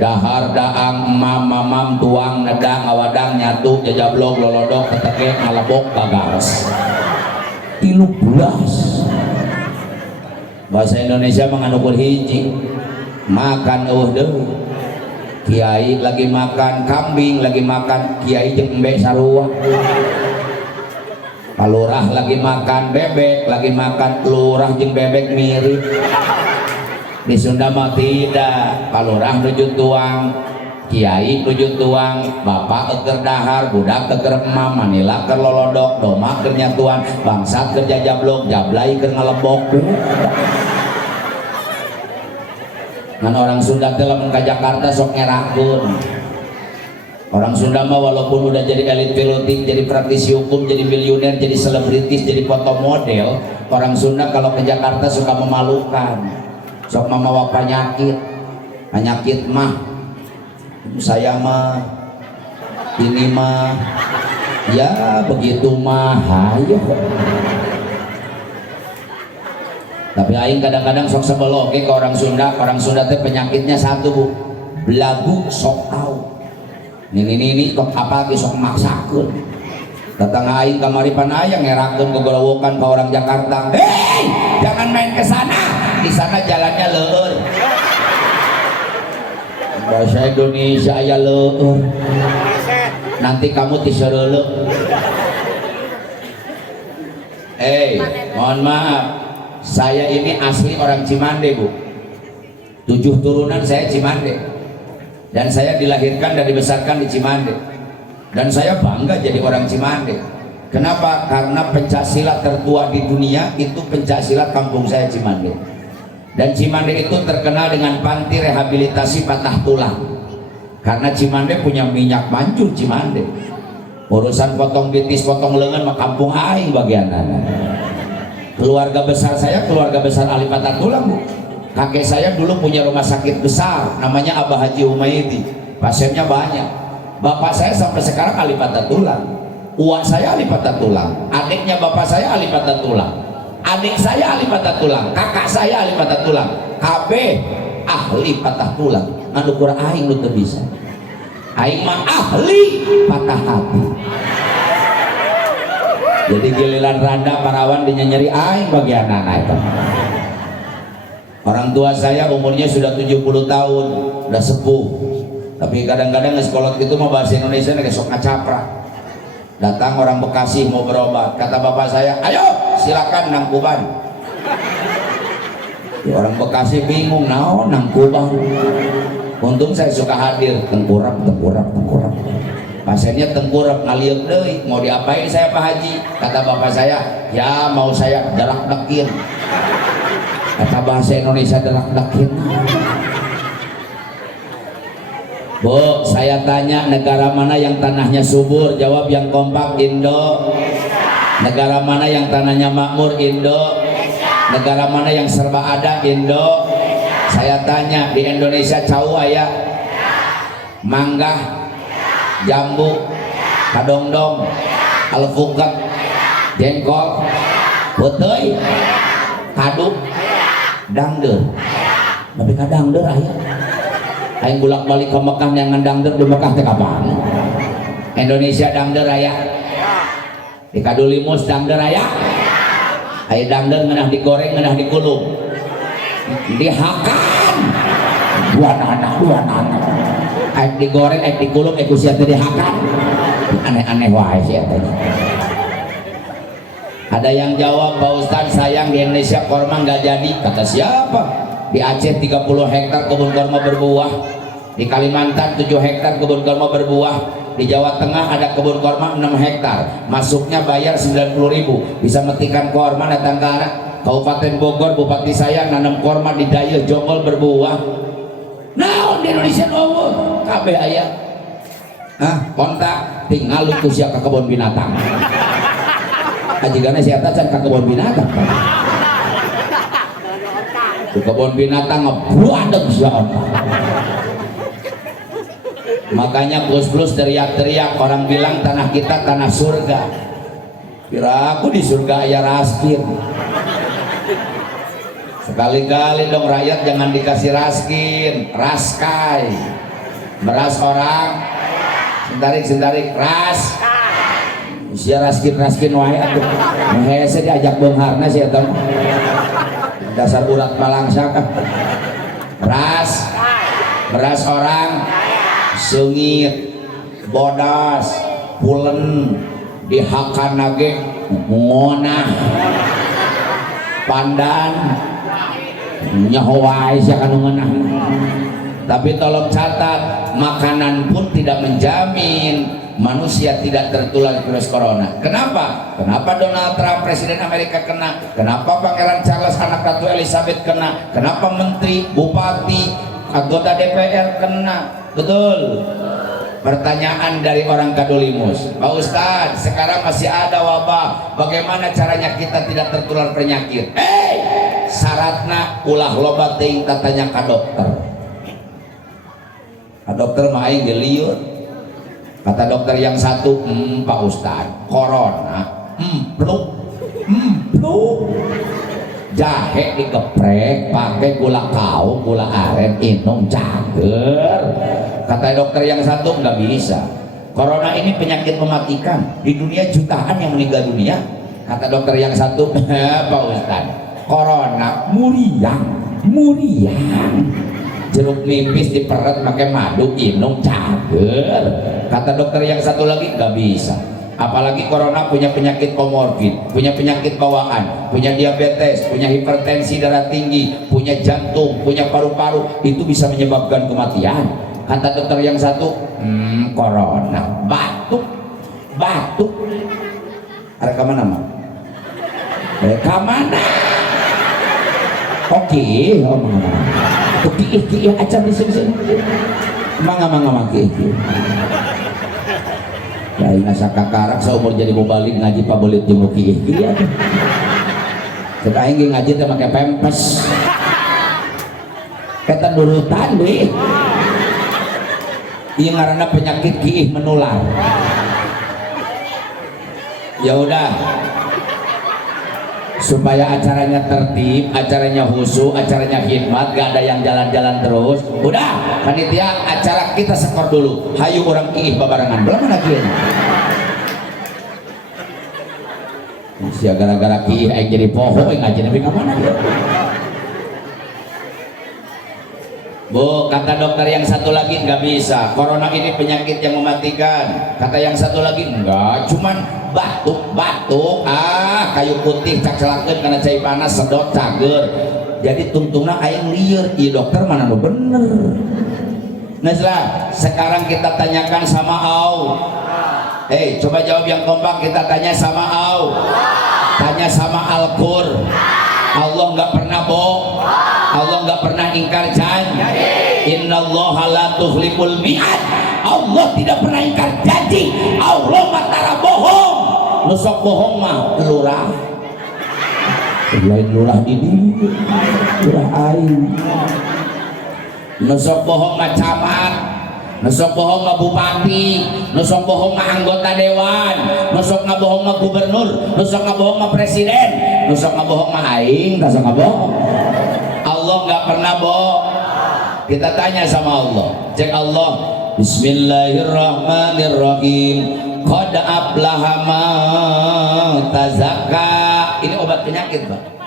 Dahar, daang, mam, mamam, tuang, nedang, ngawadang, nyatu, jajablog, lolodok, keteke, ngalebok, gagas. 13. Bahasa Indonesia menganukur hiji, makan deui. Kiai lagi makan kambing, lagi makan kiai jeung embe sarua. Palurah lagi makan bebek, lagi makan lurah jeung bebek mirip. Di Sunda mah tidak, palurah nuju tuang, kiai nuju tuang, bapak eker dahar, budak eker emam, manila keur lolodok, doma keur nyatuan, bangsat keur jajablog, jablay keur ngalebok. Ngan orang Sunda teh lamun ka Jakarta sok ngerakeun. Orang Sunda mah walaupun udah jadi elit pilotik, jadi praktisi hukum, jadi miliuner, jadi selebritis, jadi foto model, orang Sunda kalau ke Jakarta suka memalukan. Sok memawa penyakit. Penyakit mah Saya mah ini mah ya begitu mah ayo. Tapi aing kadang-kadang sok sebel oke ke orang Sunda teh penyakitnya satu bu, belagu sok tahu. Ini kok apa lagi sok maksakeun. Datang aing kamari panayang ngerakeun gogolowokan ke orang Jakarta. Hei, jangan main ke sana. Di sana jalannya leueur. Bahasa Indonesia aya leueur. Nanti kamu tisereuleuh. Mohon maaf. Saya ini asli orang Cimande bu. 7 turunan saya Cimande. Dan saya dilahirkan dan dibesarkan di Cimande. Dan saya bangga jadi orang Cimande. Kenapa? Karena pencaksilat tertua di dunia itu pencaksilat kampung saya Cimande. Dan Cimande itu terkenal dengan panti rehabilitasi patah tulang. Karena Cimande punya minyak mancur Cimande. Urusan potong bitis, potong lengan mah kampung aing bagian keluarga besar saya keluarga besar ahli patah tulang bu. Kakek saya dulu punya rumah sakit besar namanya Abah Haji Umaidi, pasiennya banyak. Bapak saya sampai sekarang ahli patah tulang, uak saya ahli patah tulang, adiknya bapak saya ahli patah tulang, adik saya ahli patah tulang, kakak saya ahli patah tulang, KB ahli patah tulang. Anu kurang aing lu teu bisa, aing mah ahli patah hati. Jadi giliran randa parawan dinyeri aing bagian anak itu. Orang tua saya umurnya sudah 70 tahun, udah sepuh. Tapi kadang-kadang sekolah itu mau bahasa Indonesia nih sok ngacapra. Datang orang Bekasi mau berobat, kata bapak saya, ayo silakan nangkuban. Orang Bekasi bingung, naon nangkuban. Untung saya suka hadir, tengkurap. Pasiennya tengkurap ngaliuk deui, mau diapain saya Pak Haji? Kata bapak saya, ya mau saya delak-dekin. Kata bahasa Indonesia delak-dekin. Bu, saya tanya negara mana yang tanahnya subur? Jawab yang kompak, Indo. Negara mana yang tanahnya makmur? Indo. Negara mana yang serba ada? Indo. Saya tanya di Indonesia cau aya? Mangga, jambu, kadongdong, alpukat, jengkol, putih, kadu, dangder. Tapi kadangder aya. Aing bolak-balik ke Mekah yang dangder di Mekah teh kapan? Indonesia dangder aya. Di Kadulimus dangder aya. Aya dangder ngeunah digoreng, ngeunah dikulung. Dihakan. Dua anak. Aik digoreng, aik dikulung, aik usia teh dihakan. Aneh-aneh wae sih teh. Ada yang jawab, Pak Ustadz sayang di Indonesia korma nggak jadi. Kata siapa? Di Aceh 30 hektar kebun korma berbuah, di Kalimantan 7 hektar kebun korma berbuah, di Jawa Tengah ada kebun korma 6 hektar, masuknya bayar 90.000, bisa metikan korma datang ke anak. Kabupaten Bogor bupati saya nanam korma di Daya Jonggol berbuah. Nah di Indonesia nuwun kabeh aya. Kontak tinggal lu sia ke kebun binatang. Ajigana sia teh can ka kebun binatang. Di kebun binatang ngebluadeg sia onta. Makanya plus teriak-teriak orang bilang tanah kita tanah surga. Kira aku di surga aya raskin. Sekali-kali dong rakyat jangan dikasih raskin, raskai. Meras orang, sentarik ras. Sia raskin wae atuh. Hese diajak beungharna sia eta. Dasar urat malangsa kah. Beras orang, seungit, bodas, pulen, dihakan lagi, ngonah, pandan, nyahowai sia kanu ngeunah. Tapi tolong catat, makanan pun tidak menjamin manusia tidak tertular virus corona. Kenapa? Kenapa Donald Trump presiden Amerika kena? Kenapa Pangeran Charles anak Ratu Elizabeth kena? Kenapa menteri, bupati, anggota DPR kena? Betul. Pertanyaan dari orang Kadulimus, Pak Ustadz sekarang masih ada wabah, bagaimana caranya kita tidak tertular penyakit? Syaratna ulah loba teuing tatanya ka dokter. Dokter mah aing lieur. Kata dokter yang satu, Pak Ustad, corona, pluk, jahe digeprek, pakai gula kaum, gula aren, inung cager. Kata dokter yang satu, nggak bisa. Corona ini penyakit mematikan. Di dunia jutaan yang meninggal dunia. Kata dokter yang satu, Pak Ustad, corona muriang. Jeruk nipis diperet pakai madu, inung cager. Kata dokter yang satu lagi, nggak bisa. Apalagi corona punya penyakit komorbid, punya penyakit bawaan, punya diabetes, punya hipertensi darah tinggi, punya jantung, punya paru-paru, itu bisa menyebabkan kematian. Kata dokter yang satu, corona, batuk. Ada kemana mah? Kemana? Oke, Oke, aja di sini. Mangga ki. Ya ingat sakakarak seumur jadi mau balik ngaji Pak Belit jeung ki. Iya. Cek aing ngaji teh make pempes. Eta nurutan deui. Ieu ngaranna penyakit kiih menular. Ya udah. Supaya acaranya tertib, acaranya khusyuk, acaranya hikmat, gak ada yang jalan-jalan terus. Udah, panitia acara kita skor dulu. Hayu orang kiih babarangan, belum lagi. Sia gara-gara kiih aing jadi poho ngaji nepi ka mana ya? Bu, kata dokter yang satu lagi nggak bisa. Corona ini penyakit yang mematikan. Kata yang satu lagi enggak, cuman batuk, kayu putih cak selakeun karena cai panas sedot cager. Jadi tungtungna aing lieur, ieu dokter mana nu bener. Nah, sekarang kita tanyakan sama Allah. Hei, coba jawab yang kompak, kita tanya sama Allah. Tanya sama Al-Qur. Allah nggak pernah bohong. Allah nggak pernah ingkar janji. Innallaha la tukhliful mi'ad. Allah tidak pernah ingkar janji. Allah matara bohong. Nu sok bohong mah lurah. Lain lurah ini, lurah aing. Nu sok bohong mah camat. Nu sok bohong mah bupati. Nu sok bohong mah anggota dewan. Nu sok ngabohong mah gubernur. Nu sok ngabohong mah presiden. Nu sok ngabohong mah aing, tak sok ngabohong. Allah nggak pernah bohong. Kita tanya sama Allah. Cek Allah. Bismillahirrahmanirrahim. Qad aflaha man tazakka. Ini obat penyakit, Pak.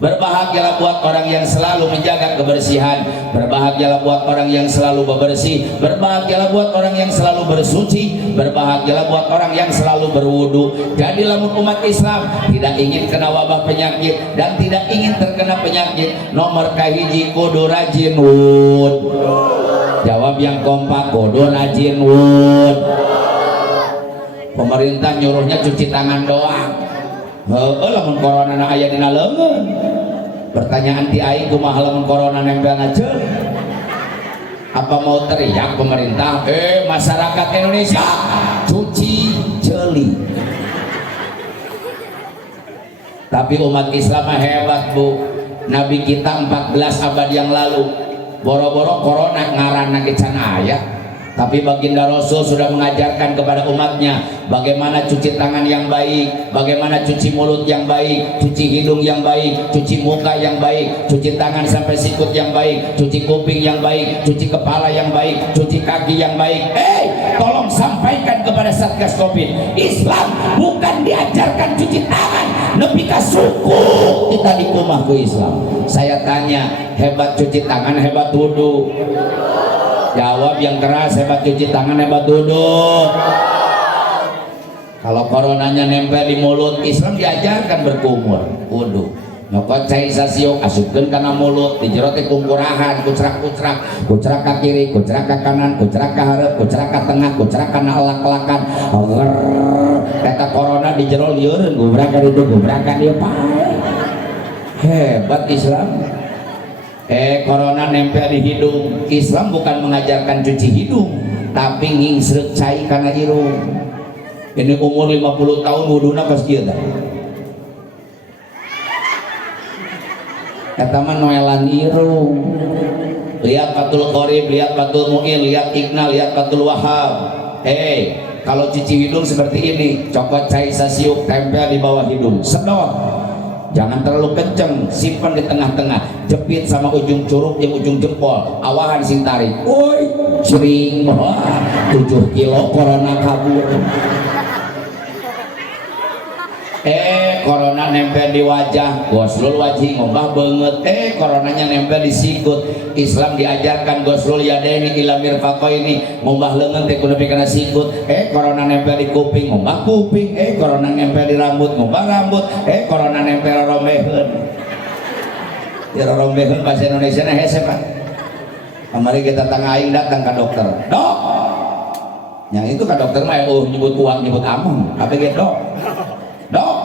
Berbahagialah buat orang yang selalu menjaga kebersihan. Berbahagialah buat orang yang selalu bebersih. Berbahagialah buat orang yang selalu bersuci. Berbahagialah buat orang yang selalu berwudu. Jadilah umat Islam tidak ingin kena wabah penyakit dan tidak ingin terkena penyakit. Nomor kahiji kudu rajin wud. Jawab yang kompak, kudu rajin wud. Pemerintah nyuruhnya cuci tangan doang. Lamun corona na aya dina leungeun. Pertanyaan ti aing kumaha lamun corona nempel aja? Apa mau teriak pemerintah? Masyarakat Indonesia cuci jeli. Tapi umat Islam hebat, Bu. Nabi kita 14 abad yang lalu boro-boro corona ngaranna ge can aya. Tapi baginda Rasul sudah mengajarkan kepada umatnya bagaimana cuci tangan yang baik, bagaimana cuci mulut yang baik, cuci hidung yang baik, cuci muka yang baik, cuci tangan sampai sikut yang baik, cuci kuping yang baik, cuci kepala yang baik, cuci kaki yang baik. Tolong sampaikan kepada Satgas Covid, Islam bukan diajarkan cuci tangan, lebih ke suku kita di rumah ke Islam. Saya tanya, hebat cuci tangan, hebat wudu? Jawab yang keras, hebat cuci tangan, hebat duduk. Kalau coronanya nempel di mulut, Islam diajarkan berkumur, wudu. Nyokot cai sasiok, asupkeun kana mulut, dijero teh kungkurahan, kucrak-kucrak, kucrak ka kiri, kucrak ka kanan, kucrak ka hareup, kucrak ka tengah, kucrak kana elak-elakan. Kata corona dijero lieureun, gubrak ka ditu, gubrak ka dieu pae. Hebat Islam. Corona nempel di hidung. Islam bukan mengajarkan cuci hidung, tapi ngingsreuk cai kana irung. Ini umur 50 tahun wuduna geus kieu tah. Eta mah noelan irung. lihat Fathul Qorib, lihat Fathul Mu'in, lihat Iqnal, lihat Fathul Wahab. Kalau cuci hidung seperti ini, cokot cai sasiuk, tempel di bawah hidung, sedot. Jangan terlalu kenceng, simpan di tengah-tengah, jepit sama ujung curug yang ujung jempol, awahan sing tarik. Woi, sering 7 kilo corona kabur. Corona nempel di wajah, goslul wajih ngobah banget. Coronanya nempel di sikut. Islam diajarkan goslul yadaini ila mirfaqaini, ngobah leungeun teh kudu kana sikut. Corona nempel di kuping, ngobah kuping. Corona nempel di rambut, ngobah rambut. Corona nempel rombeheun. Ya rombeheun bahasa Indonesia na hese Pak. Kemarin kita tangga aing datang ke dokter. Dok. Yang itu ke dokter mah nyebut uang nyebut among. Apa gitu dok? Dok,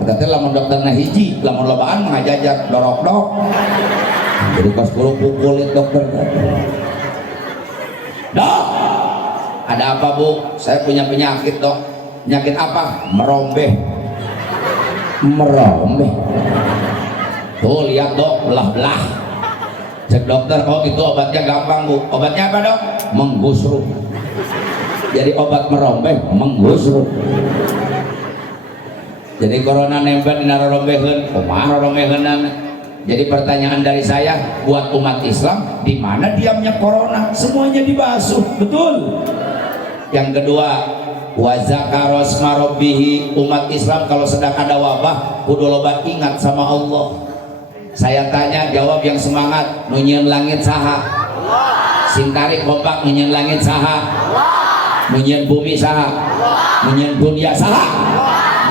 kita teh lamun dokterna hiji, lamun lobaan mengajajak dorok-dok. Jadi pas pukul dokter. Dok, ada apa bu? Saya punya penyakit dok. Penyakit apa? Merombeh. Merombeh. Tuh lihat dok, belah-belah. Cek dokter, oh itu obatnya gampang bu. Obatnya apa dok? Menggusruk. Jadi obat merombeh, menggusruk. Jadi corona nempel di narorombeheun, kumaha rorombeheunana. Jadi pertanyaan dari saya buat umat Islam, di mana diamnya corona? Semuanya dibasuh, betul. Yang kedua, wa zakara asma rabbih. Umat Islam kalau sedang ada wabah kudu loba ingat sama Allah. Saya tanya, jawab yang semangat. Nunyeun langit saha? Sing tarik kompak nunyeun langit saha? Nunyeun bumi saha? Nunyeun dunia saha?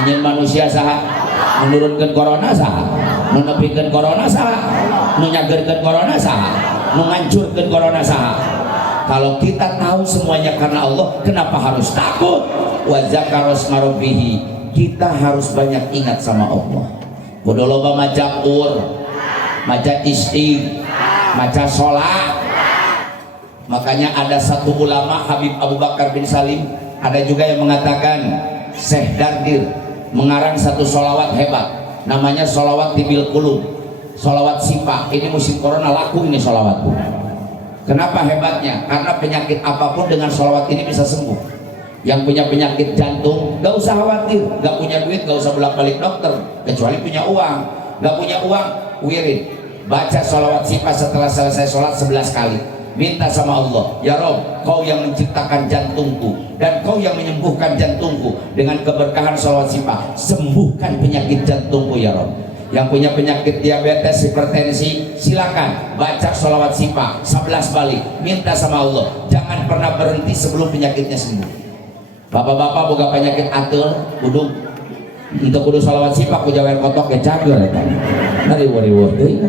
Nyen manusia saha? Menurunkan corona saha? Menepikeun corona saha? Menyagerkeun corona saha? Menghancurkan corona saha? Kalau kita tahu semuanya karena Allah, kenapa harus takut? Wa zakara asma rabbih. Kita harus banyak ingat sama Allah. Kudu loba maca maca istighfar, maca sholat. Makanya ada satu ulama Habib Abu Bakar bin Salim, ada juga yang mengatakan Syekh Dardir mengarang satu sholawat hebat, namanya sholawat tibil kulub, sholawat sipa. Ini musim corona laku ini sholawat. Kenapa hebatnya? Karena penyakit apapun dengan sholawat ini bisa sembuh. Yang punya penyakit jantung gak usah khawatir, gak punya duit gak usah bolak-balik dokter, kecuali punya uang. Gak punya uang, wirid, baca sholawat sipa setelah selesai sholat 11 kali. Minta sama Allah, ya Rob, kau yang menciptakan jantungku dan kau yang menyembuhkan jantungku, dengan keberkahan sholawat sipa sembuhkan penyakit jantungku ya Rob. Yang punya penyakit diabetes, hipertensi, silakan baca sholawat sipa 11 kali. Minta sama Allah, jangan pernah berhenti sebelum penyakitnya sembuh. Bapak-bapak boga penyakit atul kudu untuk kudu sholawat sipa ku jawer kotok ke cager dari wari-wari.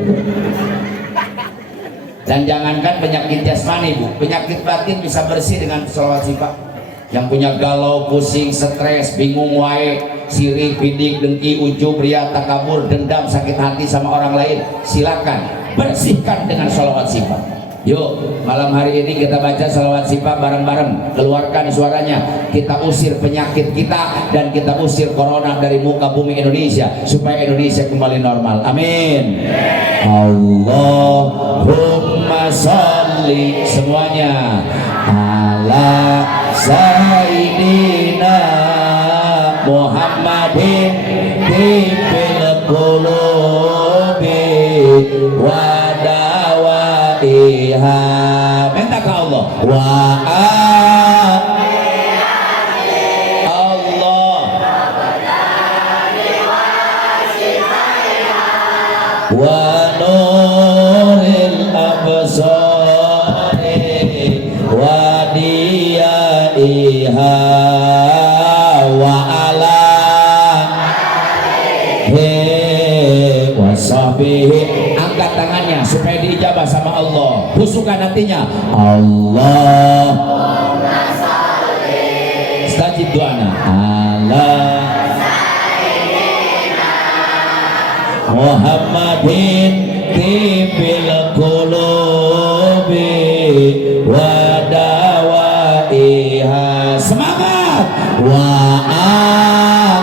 Dan jangankan penyakit jasmani bu, penyakit batin bisa bersih dengan sholawat sipa. Yang punya galau, pusing, stres, bingung wae, sirik, bidik, dengki, ujub, ria, takabur, dendam, sakit hati sama orang lain, silakan bersihkan dengan sholawat sipa. Yuk malam hari ini kita baca sholawat sipa bareng-bareng, keluarkan suaranya, kita usir penyakit kita dan kita usir corona dari muka bumi Indonesia supaya Indonesia kembali normal. Amin. Allahumma sholli semuanya ala sayyidina Muhammadin tibil qulubi wa dawaiha. Minta ke Allah wa Allah wa nuril absari wa diyaiha wa ala wa sahbihi. Angkat tangannya supaya diijabah sama Allah. Husukan hatinya. Allah stajib doana Allah Muhammadin tibil qulubi wa dawaiha. Semangat wa Allah.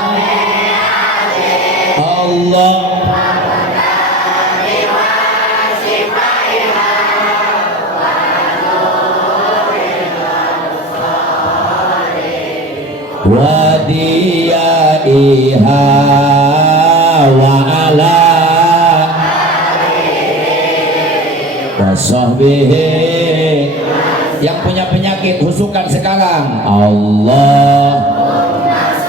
wa diyaiha wa ala wa sahbihi. Yang punya penyakit husukan sekarang, Allah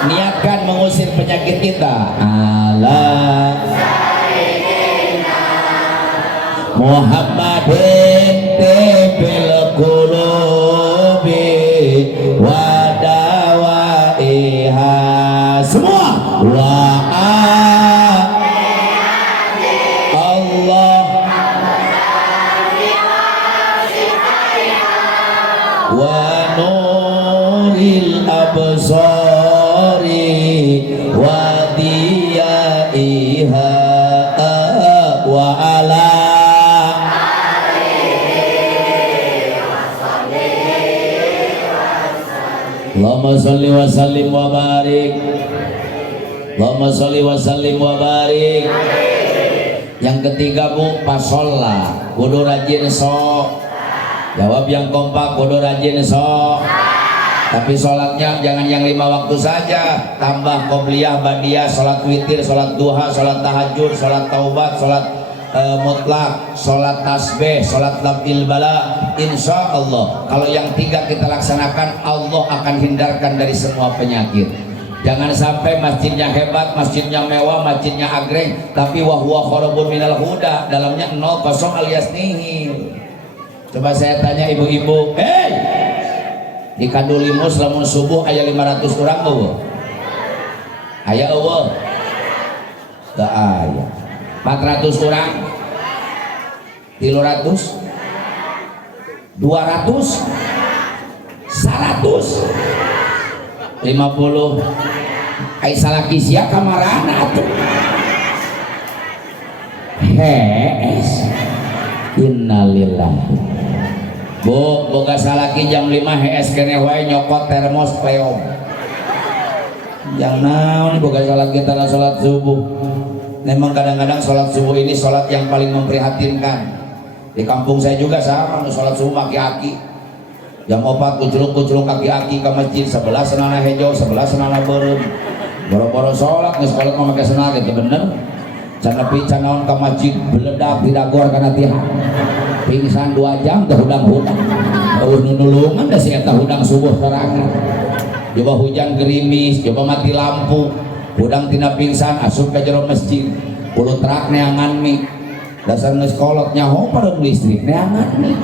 niatkan mengusir penyakit kita. Allah Muhammadin tibil qulubi wa dawaiha. Semua wa Allah wa nuril absari wa diyaiha wa ala Allahumma sholli wa sallim wa barik. Allahumma sholli wa sallim wa barik. Yang ketiga Bu, pasolla kudu rajin sok. Jawab yang kompak, kudu rajin sok. Tapi sholatnya jangan yang 5 waktu saja, tambah qobliyah, badiah, sholat witir, sholat duha, sholat tahajud, sholat taubat, sholat mutlak, sholat tasbih, sholat labdil bala. Insya Allah kalau yang 3 kita laksanakan, Allah akan hindarkan dari semua penyakit. Jangan sampai masjidnya hebat, masjidnya mewah, masjidnya agreng, tapi wahwa kharabun minal huda, dalamnya 0 alias nihil. Coba saya tanya ibu-ibu, di Kadulimus lamun subuh aya 500 orang eueuh. Aya eueuh? Teu aya. 400 orang? 300? 200? 100? 50? Ai salaki sia kamarana atuh. Hees. Innalillahi. Bu, boga salaki jam 5 HS kene wae nyokot termos peong. Jam naon boga salaki tara salat subuh. Memang kadang-kadang salat subuh ini salat yang paling memprihatinkan. Di kampung saya juga sama, salat subuh aki-aki. Jam 4 kuculuk-kuculuk aki-aki ke masjid, sebelah senana hejo, sebelah senana beureum. Boro-boro salat geus kolot mah make senal gitu bener. Can nepi can naon ka masjid beledak didagor kana tihan. Pingsan 2 jam teh hudang-hudang. Nulungan dah si eta hudang subuh sorangan. Coba hujan gerimis, coba mati lampu, hudang tina pingsan asup ke jero masjid. Kulo terak neangan mik. Dasar geus kolot nyaho pareum listrik neangan mik.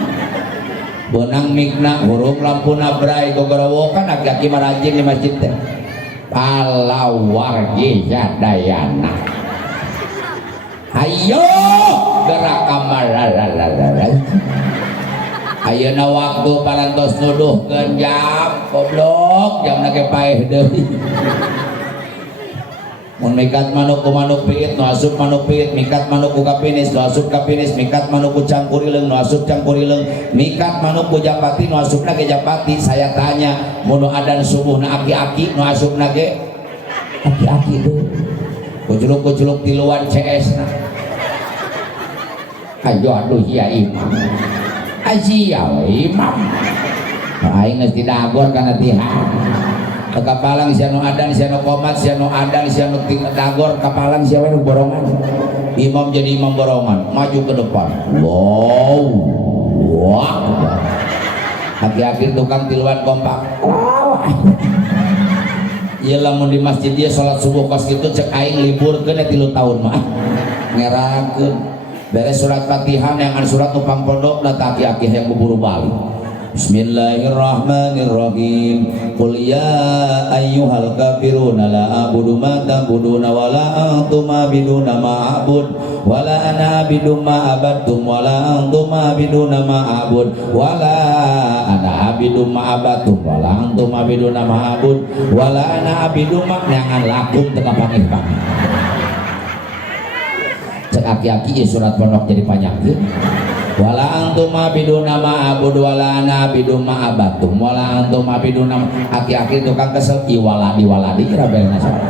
Beunang mikna hurung lampuna bray gogorowokan aki-aki marajin di masjid teh. Palawar jadayana. Ayo gerak kamar. Ayeuna waktu parantos nuduhkeun jam goblok jam nage paeh deui. Mun mikat manuk ku manuk piit nu asup manuk piit, mikat manuk ku kapinis nu asup kapinis, mikat manuk ku cangkurileung nu asup cangkurileung, mikat manuk ku japati nu asupna ge japati. Saya tanya, mun adan subuh na aki-aki nu asupna ge aki-aki deui. Kuculuk-kuculuk di luar CS na. Ayo aduh ya imam. Asia imam. Aing geus didagor kana tihan. Kapalang sia nu adan sia nu qomat sia nu adan sia nu dagor kapalang sia we nu borongan. Imam jadi imam borongan, maju ke depan. Wow. Wah. Hati-hati tukang tiluan kompak. Ieu lamun di masjid dia salat subuh pas kitu cek aing liburkeun 3 tahun mah. Ngerakeun. Beres surat Fatihah neangan surat nu pangpondok da aki-aki hayang buru balik. Bismillahirrahmanirrahim. Qul ya ayyuhal kafiruna la a'budu ma ta'buduna wa la antum a'biduna ma a'bud wa la ana a'budu ma abadtum wa la antum a'biduna ma a'bud wa la ana a'budu ma abadtum wa la antum a'biduna ma a'bud wa la ana a'budu ma nyangan lakum teka pangih. Cek aki-aki surat pondok jadi panjang gitu. Wala antum abiduna ma abud wala ana abidu ma abatum wala antum abiduna aki-aki tukang kesel iwaladi kira belna salah.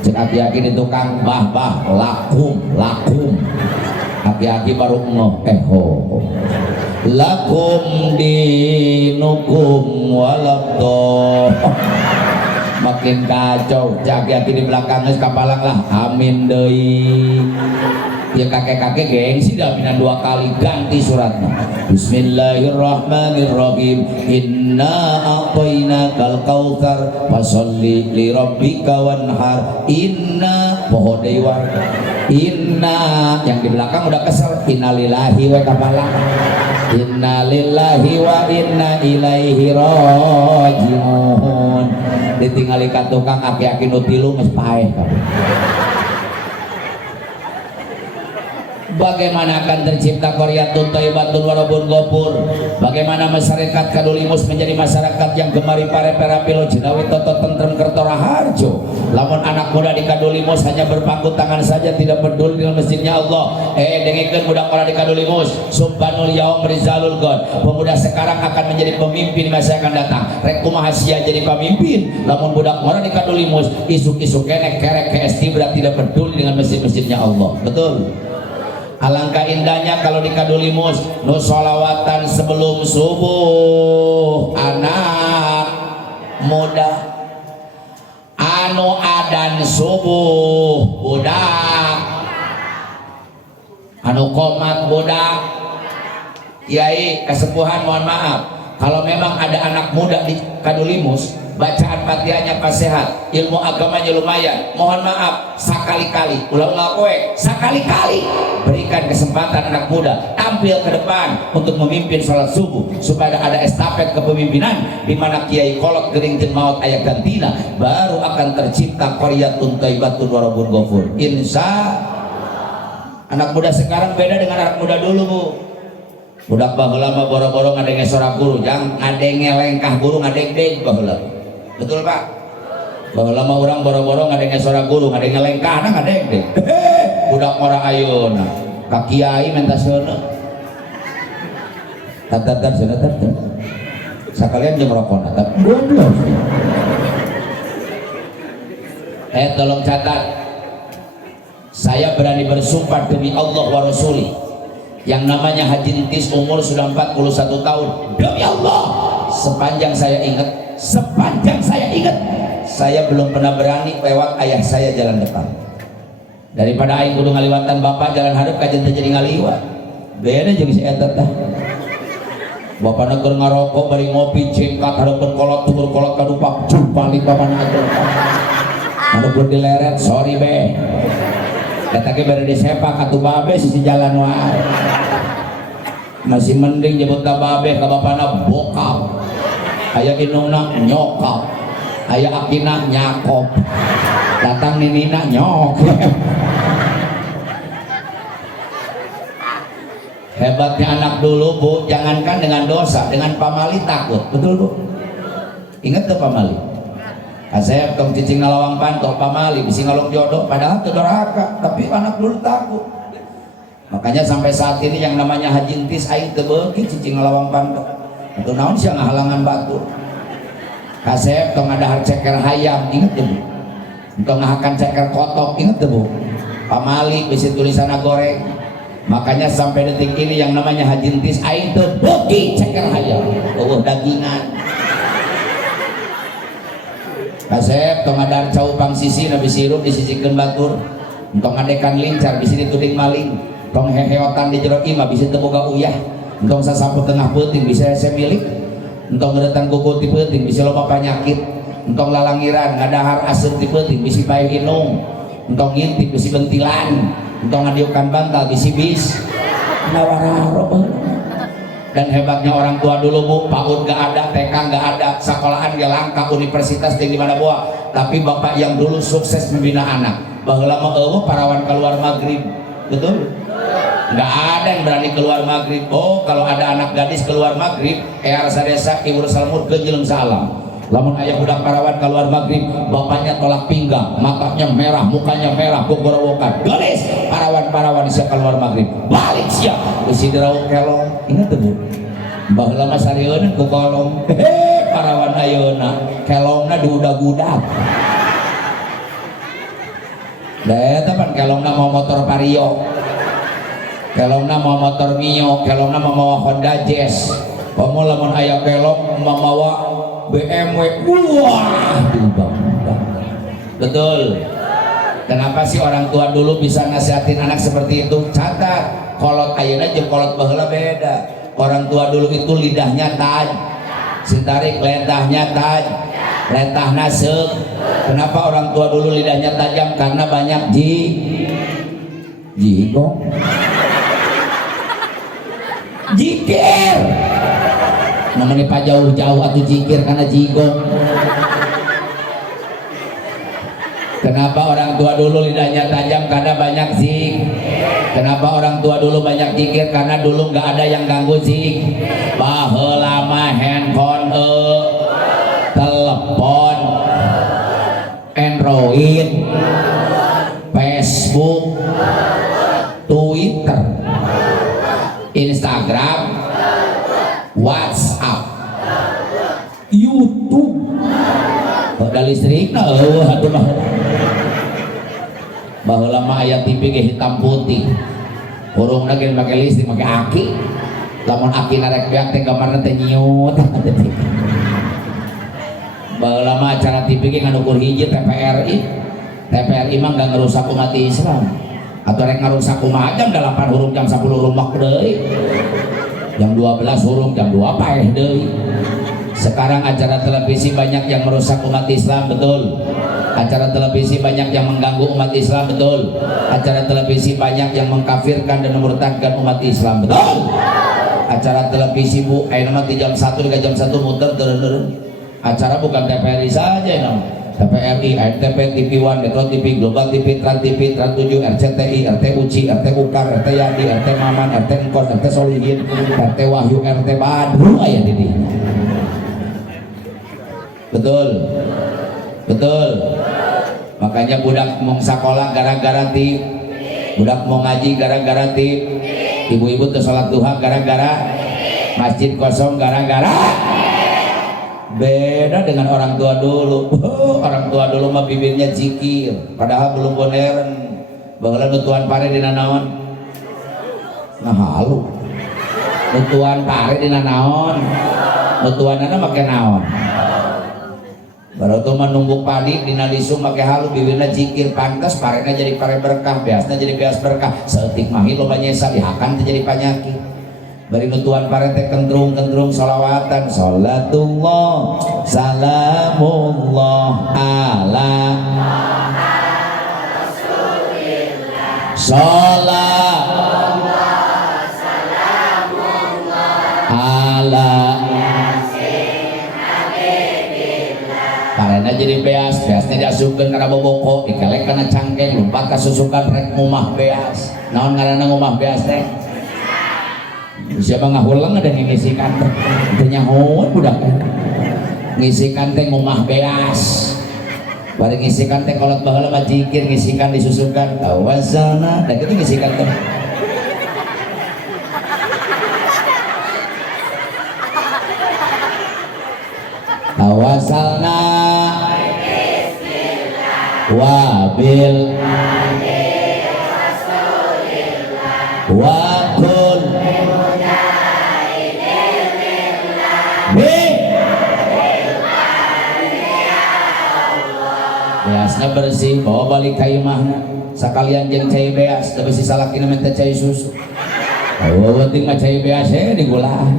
Cek aki-aki di tukang bah lakum aki-aki baru ngoh lakum dinukum walabdo makin kacau. Jaki-jaki di belakang geus kapalang lah. Amin deui. Ya kakek-kakek gengsi dah minan 2 kali ganti suratnya. Bismillahirrahmanirrahim. Inna a'tainakal kautsar fasholli li rabbika wanhar. Inna poho deui war. Inna yang di belakang udah kesel. Innalillahi wa kapalang. Innalillahi wa inna ilaihi raji'un. Ditinggali ka tukang aki-aki nu tilu geus paeh kabeh. Bagaimana akan tercipta qaryatun thayyibatun wa rabbun ghafur? Bagaimana masyarakat Kadulimus menjadi masyarakat yang gemari pare-pera pilo jenawi toto tentrem kerto raharjo? Lamun anak muda di Kadulimus hanya berpangku tangan saja, tidak peduli dengan masjidnya Allah. Dengikeun budak orang di Kadulimus, subhanul yaum rizalul god. Pemuda sekarang akan menjadi pemimpin di masa yang akan datang. Rek kumaha sia jadi pemimpin? Lamun budak orang di Kadulimus isuk-isuk kenek kerek KST berarti tidak peduli dengan masjid-masjidnya Allah. Betul? Alangkah indahnya kalau di Kadulimus nu sholawatan sebelum subuh anak muda, anu adan subuh budak, anu komat budak. Kiai kesepuhan mohon maaf, kalau memang ada anak muda di Kadulimus bacaan Fatihahnya pas sehat, ilmu agamanya lumayan, mohon maaf sekali-kali ulang-ulang kowe sekali-kali berikan kesempatan anak muda tampil ke depan untuk memimpin sholat subuh supaya ada estafet kepemimpinan di mana kiai kolot gering jeung maot aya gantina, baru akan tercipta qaryatun thayyibatun wa rabbun ghafur. Insya anak muda sekarang beda dengan anak muda dulu, Bu. Budak baheula mah boro-boro ngadenge sorak guru, jang ngadenge lengkah guru ngadeg-deg baheula. Betul Pak? Baheula mah urang boro-boro ngadenge sorak guru, ngadenge lengkahna ngadeg-deg. Budak mora ayeuna ka kiai minta seuneu. Tat-tat seuneu tat. Sakalian jeung rokona tat. Goblok. Tolong catat. Saya berani bersumpah demi Allah wa Rasuli, yang namanya Haji Entis umur sudah 41 tahun. Demi Allah, sepanjang saya ingat, saya belum pernah berani lewat ayah saya jalan depan. Daripada aing kudu ngaliwatan bapak jalan hadap kajen teu jadi ngaliwat. Beda jeung si eta teh. Bapana keur ngarokok bari ngopi cengkat hareupeun kolot tukur kolot kadupak jumpalik bapana atuh. Anu keur dileret, sorry be. Kata ke bari disepak atuh babe sisi jalan wae. Masih mending nyebut ka babe ka bapana bokap. Aya indungna nyokap. Aya akina nyakop. Datang ninina nyok. Hebatnya anak dulu, Bu, jangankan dengan dosa, dengan pamali takut. Betul, Bu? Ingat tuh pamali? Saya tong cicing ngalawang pantok pamali bisi ngalong jodoh, padahal itu doraka, tapi anak dulu takut. Makanya sampai saat ini yang namanya Haji Entis aing teu beuki cicing ngalawang pantok. Itu naon sia ngahalangan batu. Kasep tong ada ceker hayam, inget tuh, Bu? Tong ngahakan ceker kotok, inget tuh, Bu? Pamali bisi tulisanna goreng. Makanya sampai detik ini yang namanya Haji Entis aing teu beuki ceker hayam. Eueuh dagingan. Kasep tong ada caupang sisi nabi sirup disisikeun batur, tong ngadekan lincar bisi dituding maling, tong heheotan di jero imah bisi teu boga uyah, tong sasapu tengah peuting bisa hese milik, tong ngeuretan kuku ti peuting bisi loba panyakit, tong lalangiran ngadahar aseur ti peuting bisi bae hinung, tong ngintip bisi bentilan, tong ngadiukan bantal bisi bis nawararo. Dan hebatnya orang tua dulu, Bu, PAUD gak ada, TK gak ada, sekolahan gak langka, universitas di mana buah. Tapi bapak yang dulu sukses membina anak, baheula mah eueuh parawan keluar maghrib, betul? Gak ada yang berani keluar maghrib. Oh, kalau ada anak gadis keluar maghrib, rasa desa ibu salmur kejeleng salam. Lamun ayah budak parawan keluar maghrib, bapaknya tolak pinggang, matanya merah, mukanya merah, gogorowokan. Gelis, parawan siap keluar maghrib, balik siap. Isi dirau kelong, ingat tuh, Bu? Baheula mah sarieun ku kolong. Parawan ayeuna, kelongna diudag-udag. Da eta pan kelongna mau motor Vario. Kelongna mau motor Mio, kelongna mau Honda Jazz. Pamoh lamun aya kelong mamawa BMW, wah, diubah-ubah. Betul. Kenapa sih orang tua dulu bisa nasihatin anak seperti itu? Catat, kolot ayeuna jeung kolot baheula beda. Orang tua dulu itu lidahnya taj, sitarik letahnya taj, letahna seuk. Kenapa orang tua dulu lidahnya tajam? Karena banyak jigong, jikir. Namanya pak jauh-jauh atau jikir karena jigong. Kenapa orang tua dulu lidahnya tajam? Karena banyak zik. Kenapa orang tua dulu banyak zikir? Karena dulu nggak ada yang ganggu zik. Baheula mah handphone, telepon, Android, Facebook, Twitter, Instagram, WhatsApp, YouTube. Ada listrik, aduh mah. Baheula mah aya TV ge hitam putih. Urungna ge make listrik make aki. Lamun aki narek beak teh gamarna teh nyiut. Baheula mah acara TV ge nganukur hiji TPRI. TPRI mah enggak ngerusak umat Islam. Atuh rek ngarusak kumaha jam 8 huruf jam 10 rumak deui. Jam 12 huruf jam 2 paeh deui. Sekarang acara televisi banyak yang merusak umat Islam, betul. Acara televisi banyak yang mengganggu umat Islam, betul. Acara televisi banyak yang mengkafirkan dan memurtadkan umat Islam, betul. Acara televisi bu, nama di jam 1 hingga jam 1 muter terus. Acara bukan TPRI saja, TPRI, RTP, TV One, Metro TV, Global TV, Trans TV, Trans 7, RCTI, RT Uci, RT Ukar, RT Yadi, RT Maman, RT Engkos, RT Solihin, RT Wahyu, RT Badru, ayah didi. Betul, betul. Makanya budak mau sekolah gara-gara ti, budak mau ngaji gara-gara ti, ibu-ibu tuh sholat duha gara-gara, masjid kosong gara-gara. Beda dengan orang tua dulu. Orang tua dulu mah bibirnya zikir, padahal belum modern. Baheula nutuan pare dina naon? Nah halu. Nutuan pare dina naon? Nutuanana make naon? Baru tuh menumbuk padi dina lisung make halu bibirna zikir, pantas parena jadi pare berkah, beasna jadi beas berkah. Saeutik mahi loba nyesa dihakan teh jadi panyakit. Bari nutuan pare teh kentrung-kentrung sholawatan, sholatullah salamullah ala sholat ala parena jadi beas, beasnya diasupkeun kana boboko, dikelek kana cangkeng, lompat ka susukan rek ngumah beas. Naon ngaranna ngumah beas teh? Siapa ngahulang ada ngisi kanteng, tentunya hon budak ngisi kanteng ngumah beas. Bari ngisi kanteng kolot baheula mah zikir, ngisikan disusukan tawassalna, dan itu ngisi kanteng. Tawassalna wabil wakul beasnya bersih, bawa balik ka imahna sakalian jeung cai beas, tapi si salakina minta cai susu. Penting mah cai beas digulaan.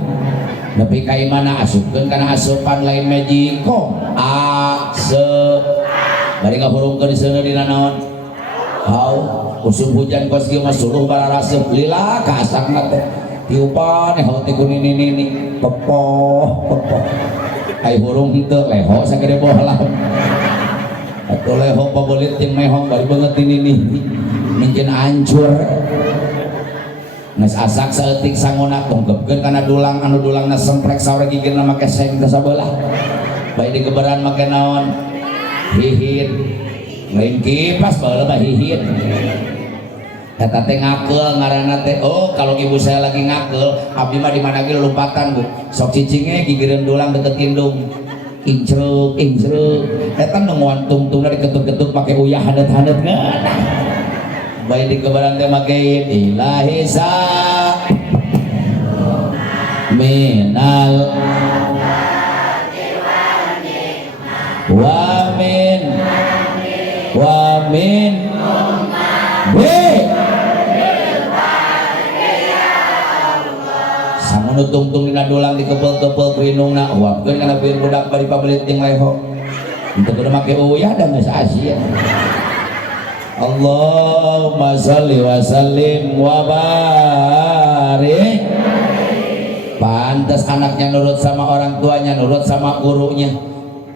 Nepi ka imahna asupkeun kana asupan lain magicom. Bari ngahurungkeun seuneu dina naon? Hau, usum hujan kos kieu mah suruh bararaseup lila ka asakna teh. Tiupan hau teh kunini-nini, pepoh. Ai hurung henteu leho sagede bohlam. Atuh leho pabelit jeung mehong bari beungeut ini mungkin hancur. Geus asak saeutik sangona tongkepkeun kana dulang, anu dulangna semprek saore gigirna make seng teh sabelah. Bae digeberan make naon? Hihit. Lain kipas baheula mah hihit. Eta teh ngakeul ngaranna teh. Oh, kalau ibu saya lagi ngakeul, abdi mah di mana ge lompatan Bu. Sok cicinge gigireun dulang deket indung. Incruk. Eta nungguan tungtungna diketuk-ketuk make uyah hadet-hadet ngeunah. Bae dikebaran teh make ilahi sa minal wa min samun tungtung dina dulang dikepel-kepel ku indungna uapkeun kana bieur budak bari pabelit jeung leho henteu kudu make uyah dan geus Asia. Allahumma shalli wa sallim wa barik. Pantas anaknya nurut sama orang tuanya, nurut sama gurunya.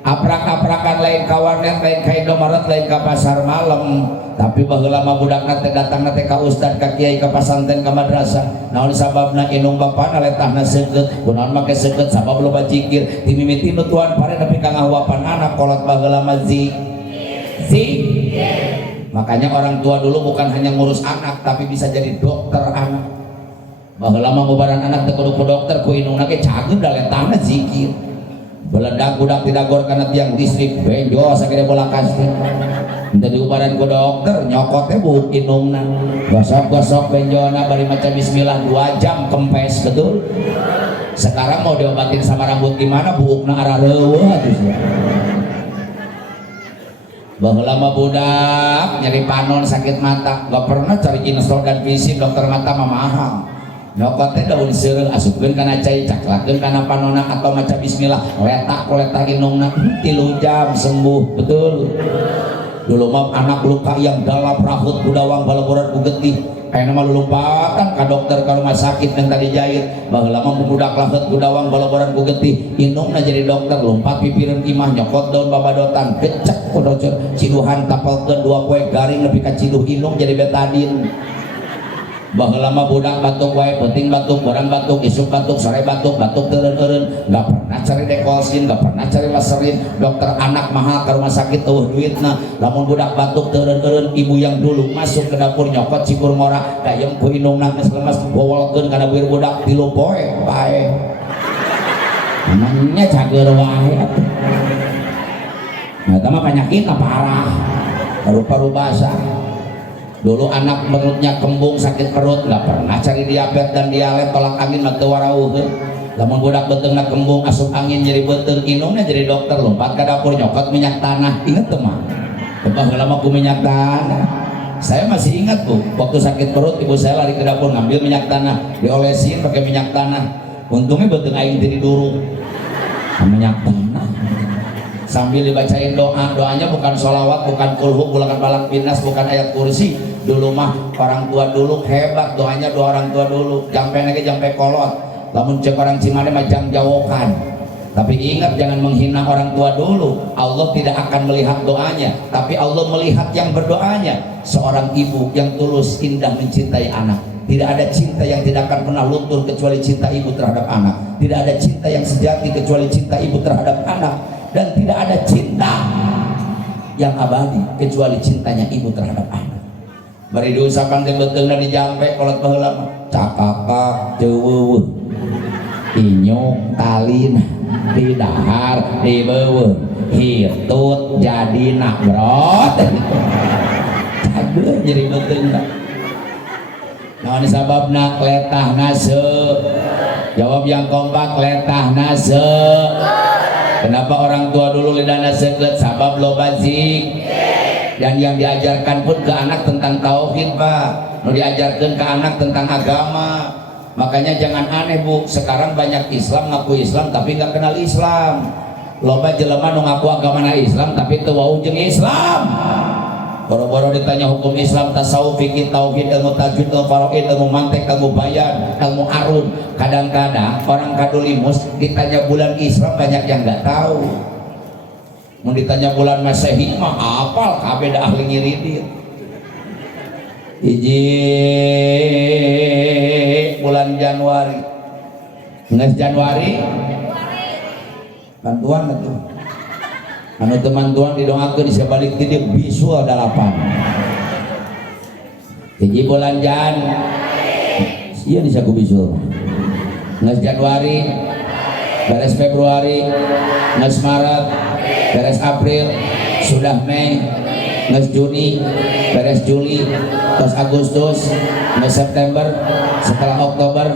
Aprak-aprakan lain kawarnet, lain ka Indomaret, lain ka pasar malam. Tapi baheula mah budakna teh datangna teh ka ustad, ka kiai, ka pasantren, ka madrasah. Naon sababna indung bapana letahna seukeut. Kunaon make seukeut sabab loba zikir. Ti mimiti nutuan pare nepi ka ngahuapan anak kolot baheula mah Makanya orang tua dulu bukan hanya ngurus anak tapi bisa jadi dokter anak. Baheula mah ngobaran anak teh kudu ku dokter ku indungna ge cageum da letahna zikir. Beledak budak tidagor kana tiang listrik benjol sakede bola kasih. Henteu diubaran ku dokter nyokot teh buuk indungna. Gosok-gosok benjolna bari maca bismillah 2 jam kempes betul. Sekarang mau diobatin sama rambut gimana buukna arah reueuh atuh. Baheula mah budak nyeri panon sakit mata gak pernah cari install dan visi dokter mata mah mahal. Nyokot teh daun seureung asupkeun kana cai caklakeun kana panonna atau maca bismillah letak indungna 3 jam sembuh betul. Dulu mah anak luka yang dalam rahut budawang balaboran ku getih kayakna mah lulumpatan ka dokter ka rumah sakit yang tadi jahit. Baheula mah budak laheut budawang balaboran ku getih indungna jadi dokter lompat pipireun imah nyokot daun babadotan gecek ku docor ciduhan tapelkeun 2 poe garing nepi ka ciduh indung jadi betadin. Baheula mah budak batuk wae penting batuk barang batuk isuk batuk sore batuk teureun-eureun enggak pernah cari dekolsin enggak pernah cari laserin dokter anak mahal ke rumah sakit eueuh duitna lamun budak batuk teureun-eureun ibu yang dulu masuk ke dapur nyokot cikur ngora dayem ku indungna geus lemas bowolkeun kana bieur budak 3 poe bae namanya cager wae nah eta mah penyakitna parah paru-paru basah. Dulu anak perutnya kembung sakit perut nggak pernah cari diabetes dan dialet tolak angin atau warauh. Lamun budak beteungna kembung asup angin jadi beteung indungna jadi dokter lompat ke dapur nyokot minyak tanah inget tuh mah. Baheula mah ku minyak tanah. Saya masih ingat bu waktu sakit perut ibu saya lari ke dapur ngambil minyak tanah diolesin pakai minyak tanah. Untungnya beteung aing teu didurung. Minyak tanah. Sambil dibacain doanya bukan sholawat, bukan kulhu, bukan balak binas, bukan ayat kursi. Dulu mah orang tua dulu hebat doanya orang tua dulu. Jampe lagi jampe kolot. Lamun cek orang Cimande mah jang jawokan. Tapi ingat jangan menghina orang tua dulu. Allah tidak akan melihat doanya, tapi Allah melihat yang berdoanya. Seorang ibu yang tulus indah mencintai anak. Tidak ada cinta yang tidak akan pernah luntur kecuali cinta ibu terhadap anak. Tidak ada cinta yang sejati kecuali cinta ibu terhadap anak. Dan tidak ada cinta yang abadi kecuali cintanya ibu terhadap anak. Bari diusapan teh beteungna dijampe kolot baheula mah cakakak ceuweuh inyuk talin di dahar di beuweung hitut jadina brot cageun jadi beteungna. Naon sababna letahna jawab yang kompak letahna Kenapa orang tua dulu lidahna seukeut? Sabab loba zikir. Dan yang diajarkan pun ke anak tentang tauhid, Pak. Nu diajarkan ke anak tentang agama. Makanya jangan aneh, Bu. Sekarang banyak Islam ngaku Islam tapi nggak kenal Islam. Loba jelema nu ngaku agamana Islam tapi teu wau jeung Islam. Boro-boro ditanya hukum Islam, tasawuf, fikih, tauhid, ilmu tajwid, ilmu faraid, ilmu mantek, ilmu bayan, ilmu arun. Kadang-kadang orang kadulimus ditanya bulan Islam banyak yang nggak tahu. Mau ditanya bulan Masehi mah apal kabeh da ahli ngiridin. Hiji bulan Januari. Nges Januari. Bantuan atuh. Anu teman-teman didoakeun bisa balik ti dieu bisu 8. Hiji bulan Iya bisa ku bisu. Nges Januari, beres Februari, nges Maret, beres April, sudah Mei, nges Juni, beres Juli, terus Agustus, nges September, setelah Oktober,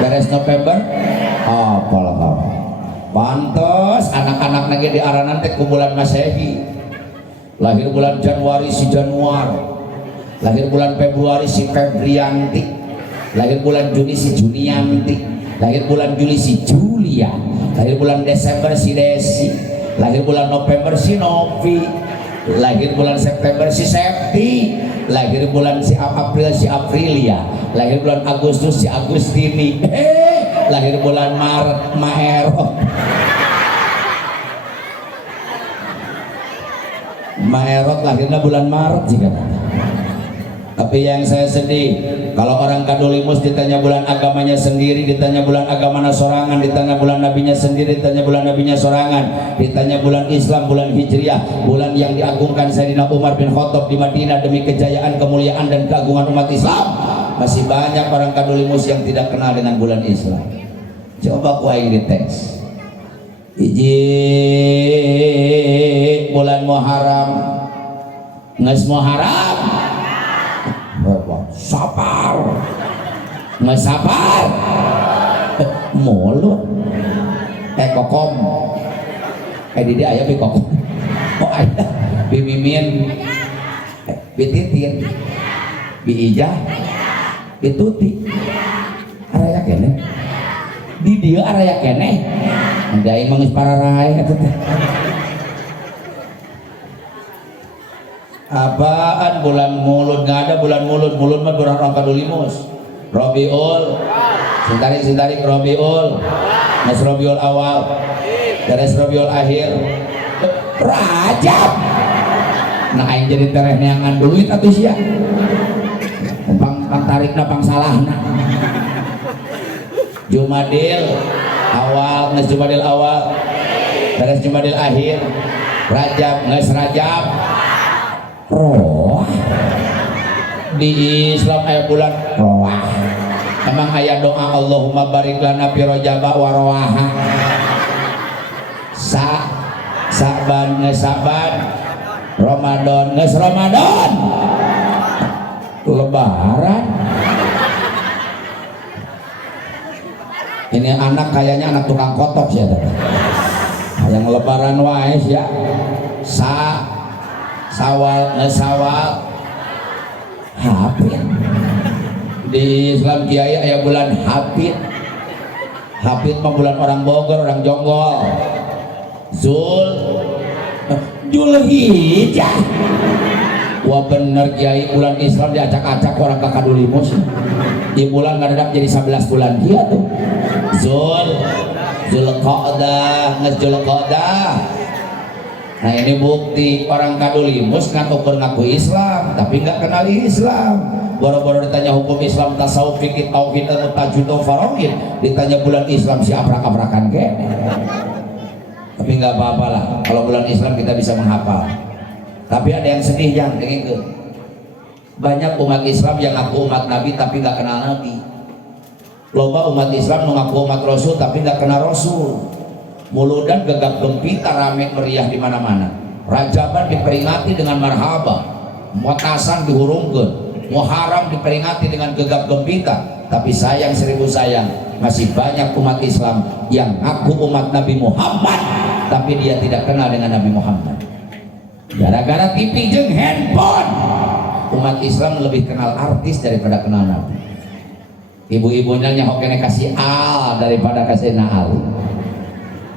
beres November, apal kau. Pantes anak-anak lagi di aranan teh ku bulan Masehi. Lahir bulan Januari si Januar, lahir bulan Februari si Febrianti, lahir bulan Juni si Junianti, lahir bulan Juli si Julia, lahir bulan Desember si Desi, lahir bulan November si Novi, lahir bulan September si Septi, lahir bulan si April si Aprilia, lahir bulan Agustus si Agustini, lahir bulan Maret Maerot. Maerot lahirnya bulan Maret jika. Tapi yang saya sedih kalau orang Kadulimus ditanya bulan agamanya sendiri, ditanya bulan agamanya sorangan, ditanya bulan nabinya sendiri, ditanya bulan nabinya sorangan, ditanya bulan Islam, bulan Hijriah, bulan yang diagungkan Sayyidina Umar bin Khattab di Madinah demi kejayaan, kemuliaan dan keagungan umat Islam. Masih banyak orang Kadulimus yang tidak kenal dengan bulan Islam. Coba ku aing dites. Hiji bulan Muharram, nges Muharram, Sapar, nges Sapar, mulut, kokom, di dia ayah kokom, oh ayah, Mimin, Titin, Ijah, Tuti, araya kene, di dia araya kene. Andai mengis para rai apaan bulan mulut, nggak ada bulan mulut mah bulan orang Kadulimus. Robiul sintarik Robiul, mas Robiul awal beres Robiul akhir Rajab. Nah aing jadi tereh neangan duit atuh sia pang tarikna pang salahna. Jumadil awal, nges Jumadil awal, beres Jumadil akhir, Rajab, nges Rajab, Roh. Di Islam ayat bulan Roh. Emang ayat doa Allahumma barik lana fi Rajab wa Rohaha. Saban, nges Saban, Ramadan, nges Ramadan, Lebaran. Ini anak kayaknya anak tukang kotok sih ada. Yang lebaran wae ya. Sawal, ngesawal. Hafid. Di Islam Kiai aya bulan Hafid. Hafid mah bulan orang Bogor, orang Jonggol. Julhijjah. Wah bener Kiai, bulan Islam diacak-acak orang ke Kadulimus. Di bulan ngadadak jadi 11 bulan dia tuh. Zulqa'dah, Zulqa'dah. Nah ini bukti orang Kadulimus ngaku Islam tapi nggak kenal Islam. Boro-boro ditanya hukum Islam, tasawuf, fikih, tauhid, tajwid, faroid, ditanya bulan Islam si abrak-abrakan kene. Tapi nggak apa-apa lah, kalau bulan Islam kita bisa menghafal. Tapi ada yang sedih yang gitu. Banyak umat Islam yang ngaku umat Nabi tapi nggak kenal Nabi. Loba umat Islam mengaku umat Rasul tapi nggak kenal Rasul. Muludan gegap gempita rame meriah di mana-mana. Rajaban diperingati dengan marhaba, Muatasan dihurungkeun, Muharram diperingati dengan gegap gempita. Tapi sayang seribu sayang, masih banyak umat Islam yang ngaku umat Nabi Muhammad tapi dia tidak kenal dengan Nabi Muhammad. Gara-gara TV jeung handphone, umat Islam lebih kenal artis daripada kenal Nabi. Ibu-ibunya nyaho kene kasih al daripada kasih naal.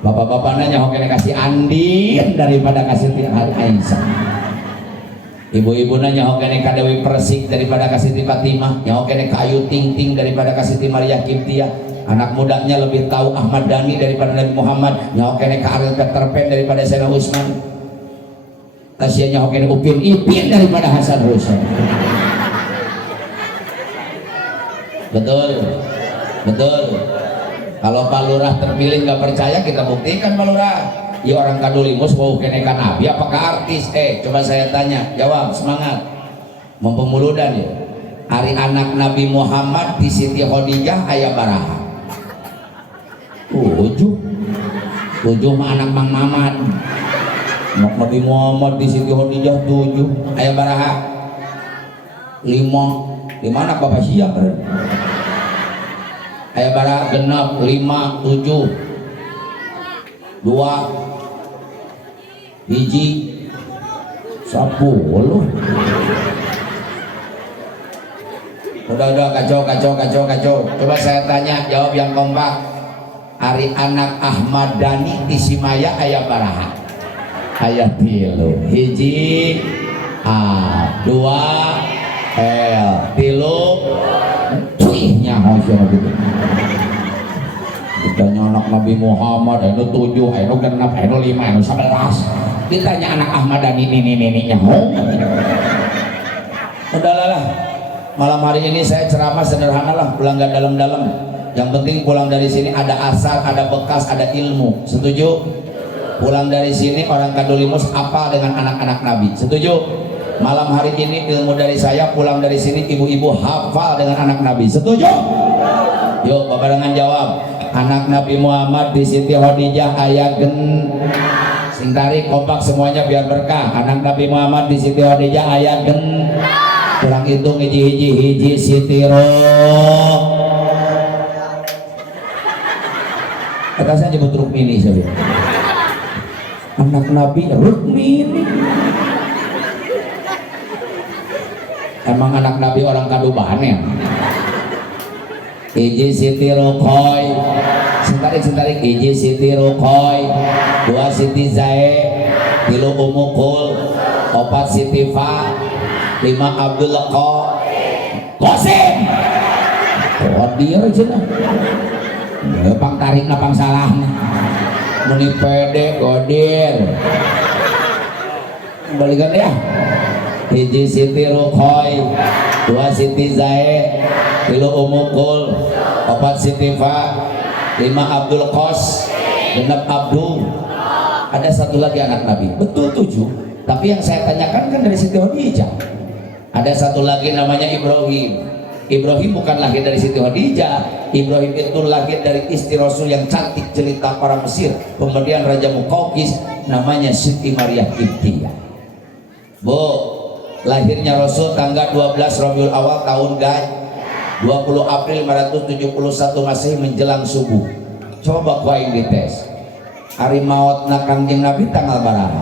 Bapak-bapaknya nyaho kene kasih Andin daripada kasih Aisyah. Ibu-ibunya nyaho kene ka Dewi Persik daripada kasih Fatimah, nyaho kene ka Ayu Ting Ting daripada kasih Maria Kiptia. Anak mudanya lebih tahu Ahmad Dhani daripada Nabi Muhammad, nyaho kene ka Ariel Peter Pan daripada Sena Usman. Tasya nyaho kene Upin Ipin daripada Hasan Husain. Betul. Kalau Pak Lurah terpilih nggak percaya, kita buktikan Pak Lurah. Ya orang Kadulimus mau kenekan Nabi apakah artis? Coba saya tanya, jawab semangat. Mempemuludan ya. Hari anak Nabi Muhammad di Siti Khadijah ayah baraha. Tujuh mah anak Mang Maman. Nabi Muhammad di Siti Khadijah 7 ayah baraha. 5 di mana Bapak siap ayah bara genap 5 7 2 hiji 10 Udah kacau. Coba saya tanya, jawab yang kompak. Ari anak Ahmad Dhani Tisimaya aya baraha? Aya 3. Hiji A, 2 L, 3 cuihnya hasil gitu. Ditanya anak Nabi Muhammad, anu 7, anu 6, anu 5, anu 11. Ditanya anak Ahmad Dhani ini udahlah. Malam hari ini saya ceramah sederhana lah, pulang gak dalam-dalam. Yang penting pulang dari sini ada asar, ada bekas, ada ilmu. Setuju? Pulang dari sini orang Kadulimus apa dengan anak-anak Nabi. Setuju? Malam hari ini ilmu dari saya, pulang dari sini ibu-ibu hafal dengan anak Nabi. Setuju? Yuk barengan jawab. Anak Nabi Muhammad di Siti Khadijah ayagen. Sing tarik kompak semuanya biar berkah. Anak Nabi Muhammad di Siti Khadijah ayagen. Kurang hitung hiji Siti Roh. Atasnya nyebut Rukmini saja. Anak Nabi Rukmini. Emang anak Nabi orang Kadubahan ya? Hiji Siti Rukoy. Sentarik hiji Siti Rukoy, 2 Siti Zae, 3 Umukul, 4 Siti Fa, 5 Abdul Qasim. Kodir aja nah. Pang tarik na pang salah nih. Muni pede kodir. Balikan ya. Hiji Siti Rukoy, 2 Siti Zae, 3 Umukul, 4 Siti Fa, 5 Abdul Qas, 6 Abdul. Ada satu lagi anak Nabi. Betul 7. Tapi yang saya tanyakan kan dari Siti Khadijah. Ada satu lagi namanya Ibrahim. Ibrahim bukan lahir dari Siti Khadijah. Ibrahim itu lahir dari istri Rasul yang cantik jelita para Mesir. Kemudian Raja Muqawqis namanya Siti Maryam Qibtiyah. Bu, lahirnya Rasul tanggal 12 Rabiul Awal tahun Gaj 20 April 571 Masehi menjelang subuh. Coba kau yang dites. Hari maut na Kangjeng Nabi tanggal berapa?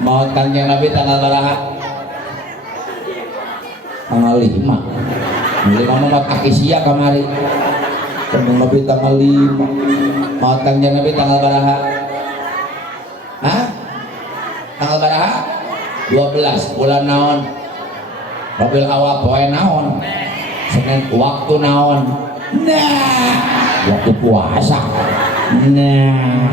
Maut Kangjeng Nabi tanggal berapa? Tanggal 5. 5 maut Akisia kamari. Kangjeng Nabi tanggal 5. Maut Kangjeng Nabi tanggal berapa? Hah? Tanggal berapa? 12 bulan naon? Rabiul Awal poe naon? Senin waktu naon? Nah, waktu puasa. Nah,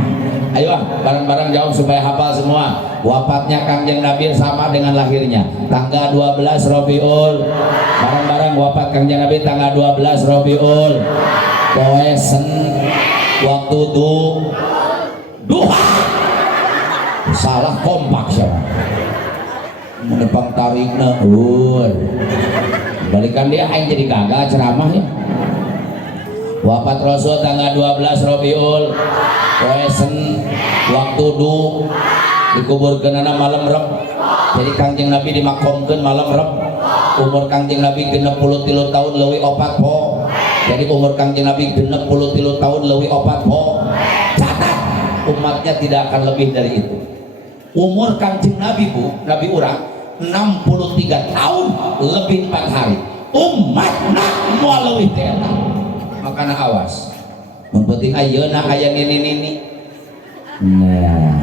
ayo bareng-bareng jawab supaya hafal semua. Wafatnya Kangjeng Nabi sama dengan lahirnya. Tanggal 12 Rabiul. Bareng-bareng wafat Kangjeng Nabi tanggal 12 Rabiul. Poe sen waktu duha. Salah kompak siapa? Menepang tarikna, balikan dia aing jadi gagal ceramah ya. Wafat Rasul tanggal 12 Rabiul, Poesen waktu dikuburkeun malam Reb. Jadi Kangjeng Nabi dimakomkeun malam Reb. Umur Kangjeng Nabi 63 tahun leuwih 4 po. Jadi umur Kangjeng Nabi 63 tahun leuwih 4 po. Catat, umatnya tidak akan lebih dari itu. Umur Kangjeng Nabi bu, Nabi urang 63 tahun lebih 4 hari. Umatna moal leuwih teh eta. Makana awas. Mun penting ayeuna aya nini. Nah.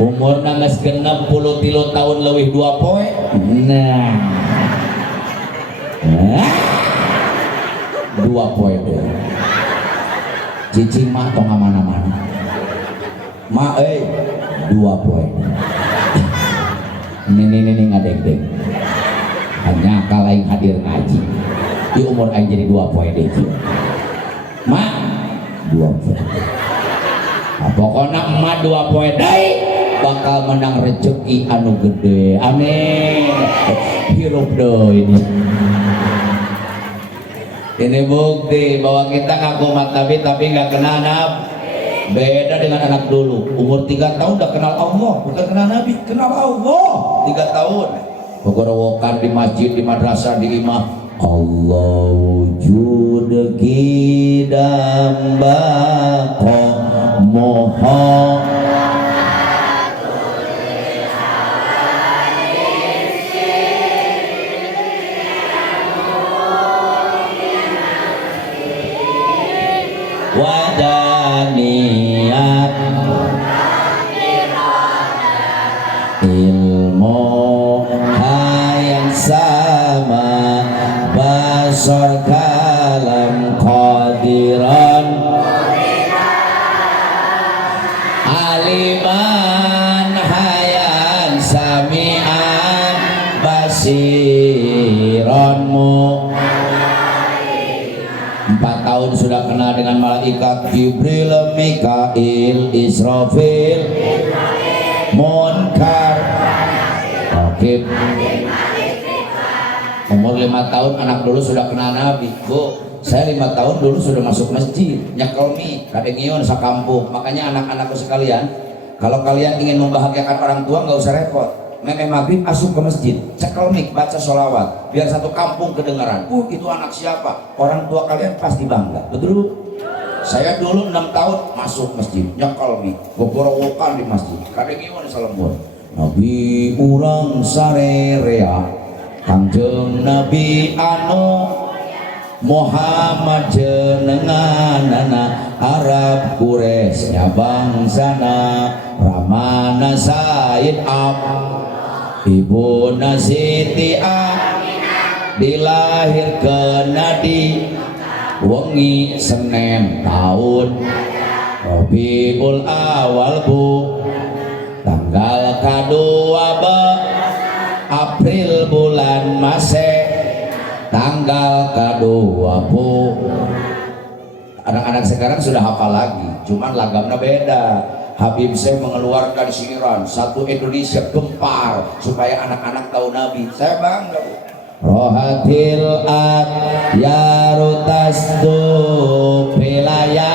Umurna geus 63 tahun leuwih 2 poe. Nah. 2 poe deh. Cicing mah tong mana-mana. Ma 2 poe. Ini ngadeg-deg. Hanya kalau yang hadir ngaji. Di umur aing jadi 2 poe deh. Ma 2 poe. Nah, pokoknya emak 2 poe deh bakal menang rezeki anu gede. Amin. Hirup deh ini. Ini bukti bahwa kita ngaku umat Nabi tapi nggak kenal Nabi. Beda dengan anak dulu, umur 3 tahun udah kenal Allah, bukan kenal Nabi, kenal Allah. 3 tahun pegorowokan di masjid, di madrasah, di imam. Allah wujud kidam bako mohon sakalam qadiran aliman hayan sami'an basiranmu. 4 tahun sudah kenal dengan malaikat Jibril, Mikail, Israfil, Munkar, Nakir. Umur 5 tahun anak dulu sudah kenal Nabi. Bu, saya 5 tahun dulu sudah masuk masjid, nyekel mie, kadengion sakampung. Makanya anak-anakku sekalian, kalau kalian ingin membahagiakan orang tua nggak usah repot. Memeh maghrib asup ke masjid, cekel mik, baca sholawat, biar satu kampung kedengaran. Itu anak siapa? Orang tua kalian pasti bangga. Betul? Saya dulu 6 tahun masuk masjid, nyekel mik, gogorowokan di masjid. Kadengion salembur. Nabi urang sarerea, Kangjeng Nabi anu Muhammad jenenganana Arab Quraisy bangsana Ramana Said Ibu Siti Aminah dilahirkeun di wengi Senin tahun Rabiul Awal bu tanggal kadua April bulan Masih tanggal kedua bu. Anak-anak sekarang sudah hafal lagi, cuman lagamnya beda. Habib saya mengeluarkan syiran satu Indonesia gempar supaya anak-anak tahu Nabi. Saya bangga bu. Rohatil at ya rutasdu pilaya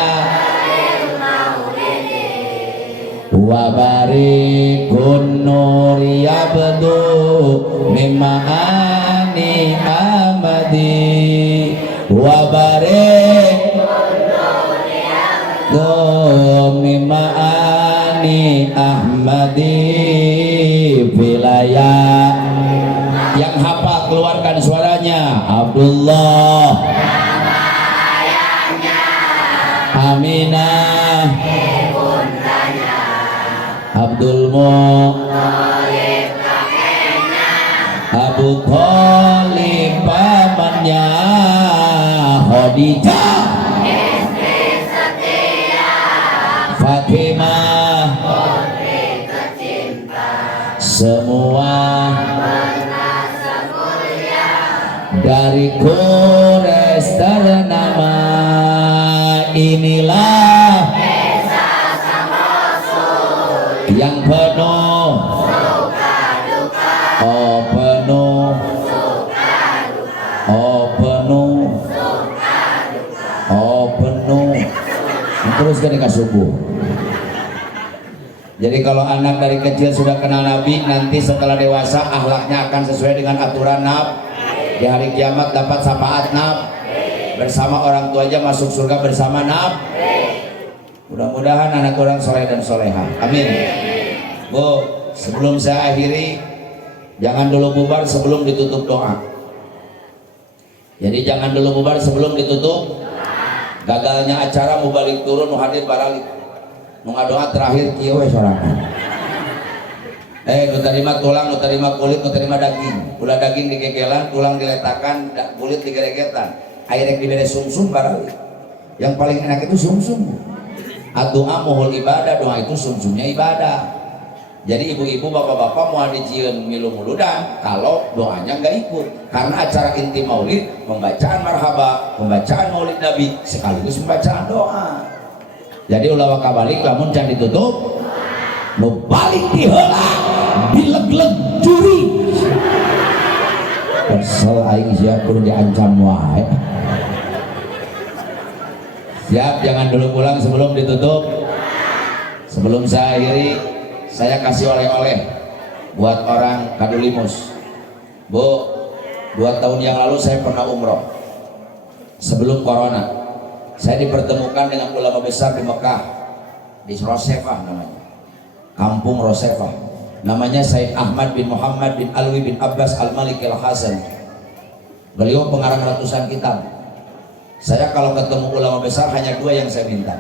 wa barikun nuri yabdu mima'ani amadi wa barikun nuri yabdu mima'ani ahmadi wilayah. Yang hafal keluarkan suaranya. Abdullah, Aminah, Abdul Muthalib kakeknya, Abu Thalib pamannya, Khadijah istri setia, Fatimah putri tercinta, semua penasa mulia dari Quraisy ternama. Inilah yang penuh suka duka, oh penuh suka duka, oh penuh suka duka, oh penuh. Terus ketika subuh. Jadi kalau anak dari kecil sudah kenal Nabi, nanti setelah dewasa akhlaknya akan sesuai dengan aturan Nabi. Di hari kiamat dapat syafaat Nabi. Bersama orang tuanya masuk surga bersama Nabi. Mudah-mudahan anak orang soleh dan soleha. Amin. Bu, sebelum saya akhiri, jangan dulu bubar sebelum ditutup doa. Jadi jangan dulu bubar sebelum ditutup. Gagalnya acara mau balik turun, mau hadir baralik. Mau doa terakhir kieu we sorangan. Nu terima tulang, nu terima kulit, nu terima daging. Ulah daging digegelan, tulang diletakan, kulit digeregetan. Airek diberi sumsum baralik. Yang paling enak itu sumsum. Doa mohon ibadah, doa itu sumsumnya ibadah. Jadi ibu-ibu, bapak-bapak mau dijieun milu muludan kalau doanya nggak ikut. Karena acara inti maulid, pembacaan marhaba, pembacaan maulid Nabi sekaligus pembacaan doa. Jadi ulah wakabalik lamun can ditutup, nu balik diheula, dileg-leg juri. Kesel aing sia kudu diancam wae. Siap, jangan dulu pulang sebelum ditutup. Sebelum saya akhiri, saya kasih oleh-oleh buat orang Kadulimus. Bu, 2 tahun yang lalu saya pernah umroh sebelum corona. Saya dipertemukan dengan ulama besar di Mekah, di Rosefah namanya, kampung Rosefah. Namanya Said Ahmad bin Muhammad bin Alwi bin Abbas Al-Malik Al-Hasan. Beliau pengarang ratusan kitab. Saya kalau ketemu ulama besar hanya 2 yang saya minta.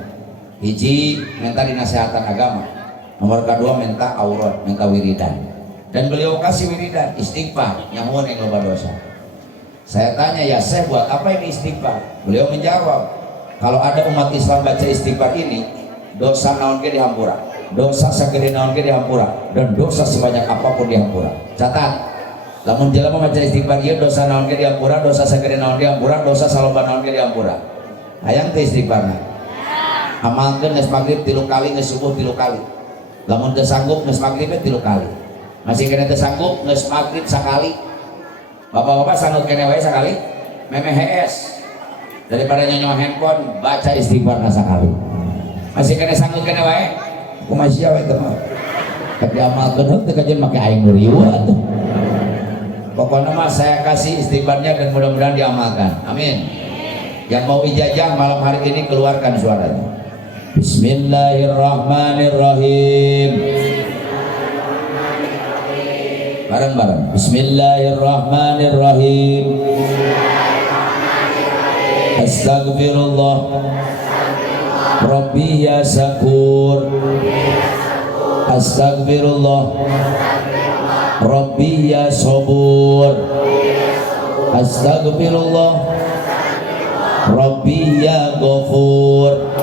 Hiji, minta dinasehatan agama. Nomor kedua, minta aurat, minta wiridan. Dan beliau kasih wiridan, istighfar, nyamun yang loba dosa. Saya tanya, ya Syekh, buat apa ini istighfar? Beliau menjawab, kalau ada umat Islam baca istighfar ini, dosa naon ge dihampura, dosa sagede naon ge dihampura, dan dosa sebanyak apapun dihampura. Catat, lamun jelema maca istighfar ieu dosa naon ge dihampura, dosa sagede naon dihampura, dosa saloba naon ge dihampura. Hayang teh istighfarna. Amalkeun geus magrib 3 kali, geus subuh 3 kali. Lamun teu sanggup geus magrib 3 kali. Masih kena teu sanggup geus magrib sakali. Bapak-bapak sanggup kene wae sakali, memeh HS daripada nyonyo handphone, baca istighfar sakali. Masih kena sanggup kene wae, kumaha sia we teh mah. Tapi amalkeun teh kajian make aing riweuh atuh. Pokoknya mah saya kasih istighfarnya dan mudah-mudahan diamalkan. Amin. Yang mau ijazah malam hari ini keluarkan suaranya. Bismillahirrahmanirrahim. Bareng-bareng. Bismillahirrahmanirrahim. Astagfirullah. Rabbi ya Syakur. Astagfirullah. Rabbi ya Sabur. Astagfirullah. Rabbi ya Ghafur.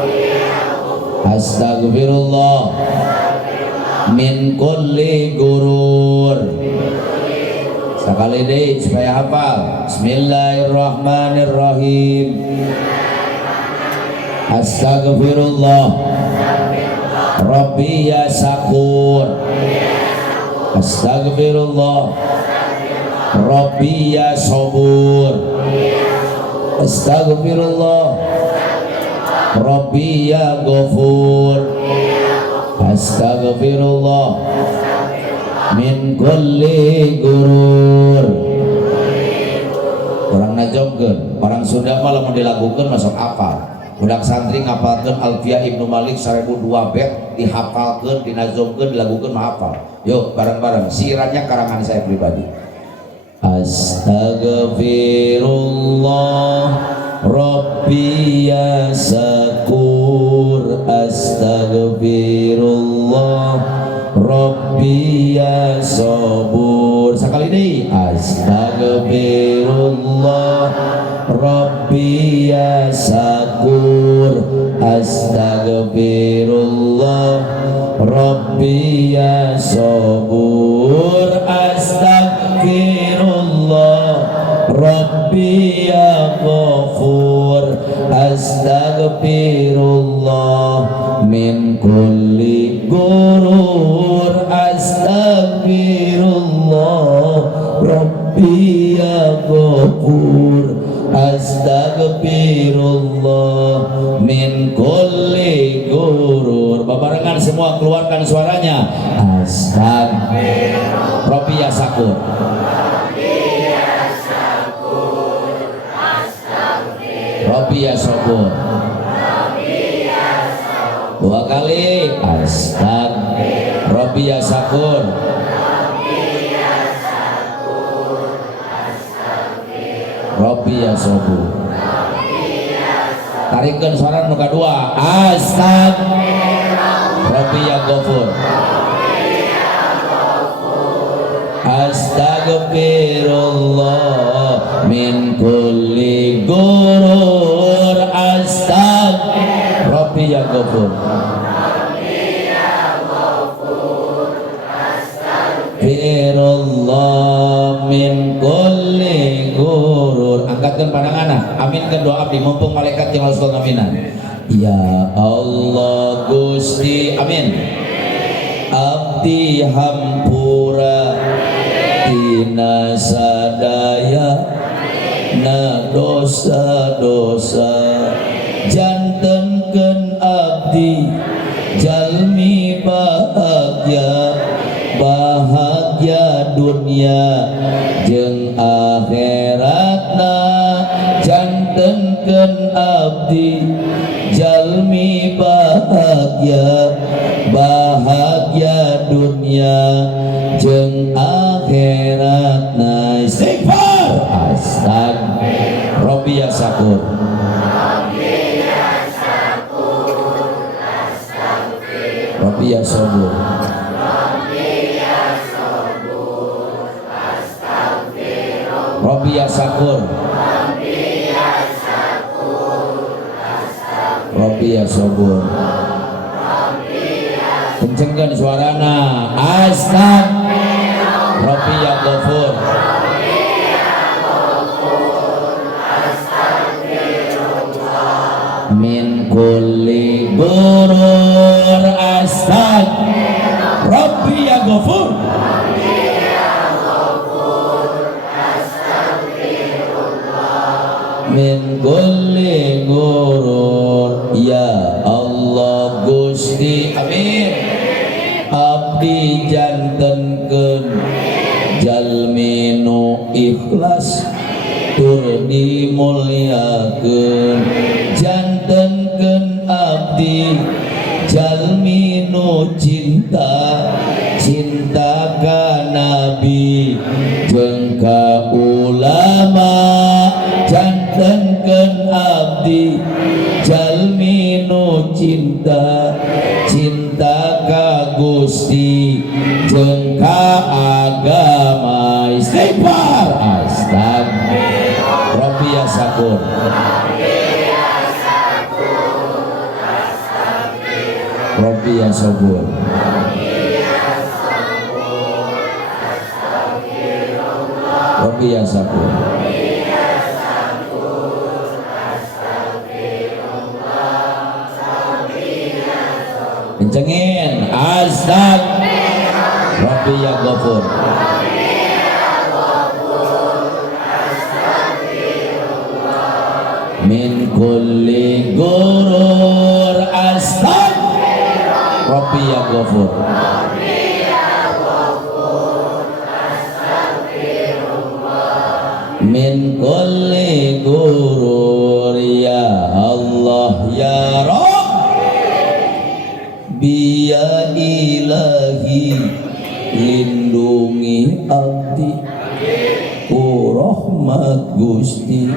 Astagfirullah min kulli gurur. Sekali deh supaya hafal. Bismillahirrahmanirrahim. Astagfirullah. Rabbi ya Syakur. Astagfirullah. Rabbi ya Sabur. Astagfirullah. Rabbi ya Ghafur. Astagfirullah min kulli gurur. Orang najomkeun, orang Sunda mah lamun dilagukeun masuk apal. Budak santri ngapalkeun Alfiah Ibnu Malik 1002 bait, dihafalkeun, dinazomkeun, dilagukeun mah hafal. Yuk bareng-bareng, siirannya karangan saya pribadi. Astagfirullah Rabbi ya Syakur. Astagfirullah Rabbi ya Sabur. Sekali deh. Astagfirullah Rabbi ya Syakur. Astagfirullah Rabbi ya Sabur. Astagfirullah Rabbi ya Ghafur. Astagfirullah min kulli gurur. Astagfirullah Rabbi ya Ghafur. Astagfirullah min kulli gurur. Babarengan semua keluarkan suaranya. Astagfirullah Rabbi ya Syakur. Rabbi ya Sabur. Dua kali. Astagfirullah Rabbi ya Syakur. Rabbi ya Sabur. Tarikkan suara nu kadua. Astagfirullah Rabbi ya Ghafur. Astagfirullah min kulli gurur. Astagfirullah Rabbi ya Ghafur. Astagfirullah min kulli gurur. Angkatkan pandangan, aminkan doa abdi mumpung malaikat yang harus aminan. Ya Allah Gusti, amin. Abdi hampura tina sadaya na dosa-dosa. Jantenkeun abdi jalmi bahagia, bahagia dunia jeung akhiratna. Jantenkeun abdi jalmi bahagia, bahagia dunia jeung akhiratna. Istighfar. Astagfirullah Rabbi ya Syakur. Rabbi ya Sabur. Rabbi ya Sakur, Rabbi ya Sabur. Kencengkan suarana. Astagfirullah. Rabbi ya Ghafur. Min kulli burur. Astagfirullah. Rabbi ya Ghafur. Min kulli gurur. Ya Allah Gusti. Amin. Abdi jantenkeun jalmi nu ikhlas tur dimulyakeun. Jantenkeun abdi jalmi nu cinta ka nabi jeung ka ulama. Jantenkeun abdi jalmi nu cinta ka Gusti jeung ka agama. Istighfar. Astagfirullah. Rabbi ya Sakur. Rabbi ya Sabur. Rabbi ya Sakur. Kencengin. Astagfirullah. Rabbi ya Ghafur. Min kulli gurur. Astagfirullah. Rabbi ya Ghafur. Min kulli gurur. Ya Allah ya Rabb. Biya ilahi lindungi abdi ku rahmat Gusti.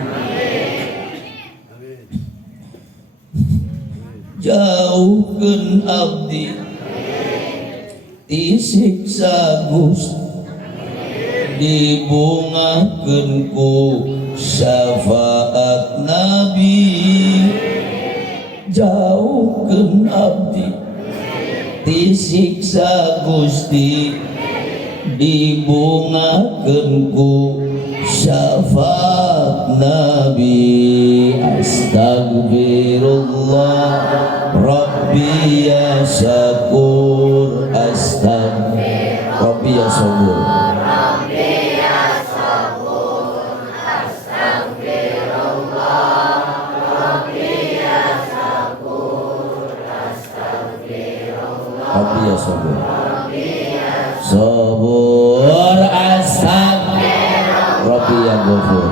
Jauhkeun abdi ti siksa Gusti. Dibungakeun ku syafaat Nabi. Jauhkeun abdi ti siksa Gusti. Dibungakeun ku syafaat Nabi. Astagfirullah. Rabbi ya Syakur. Astagfirullah. Rabbi ya Sabur. Rabbi ya Sabur. Sabur. Astagfirullah. Rabbi ya Ghafur.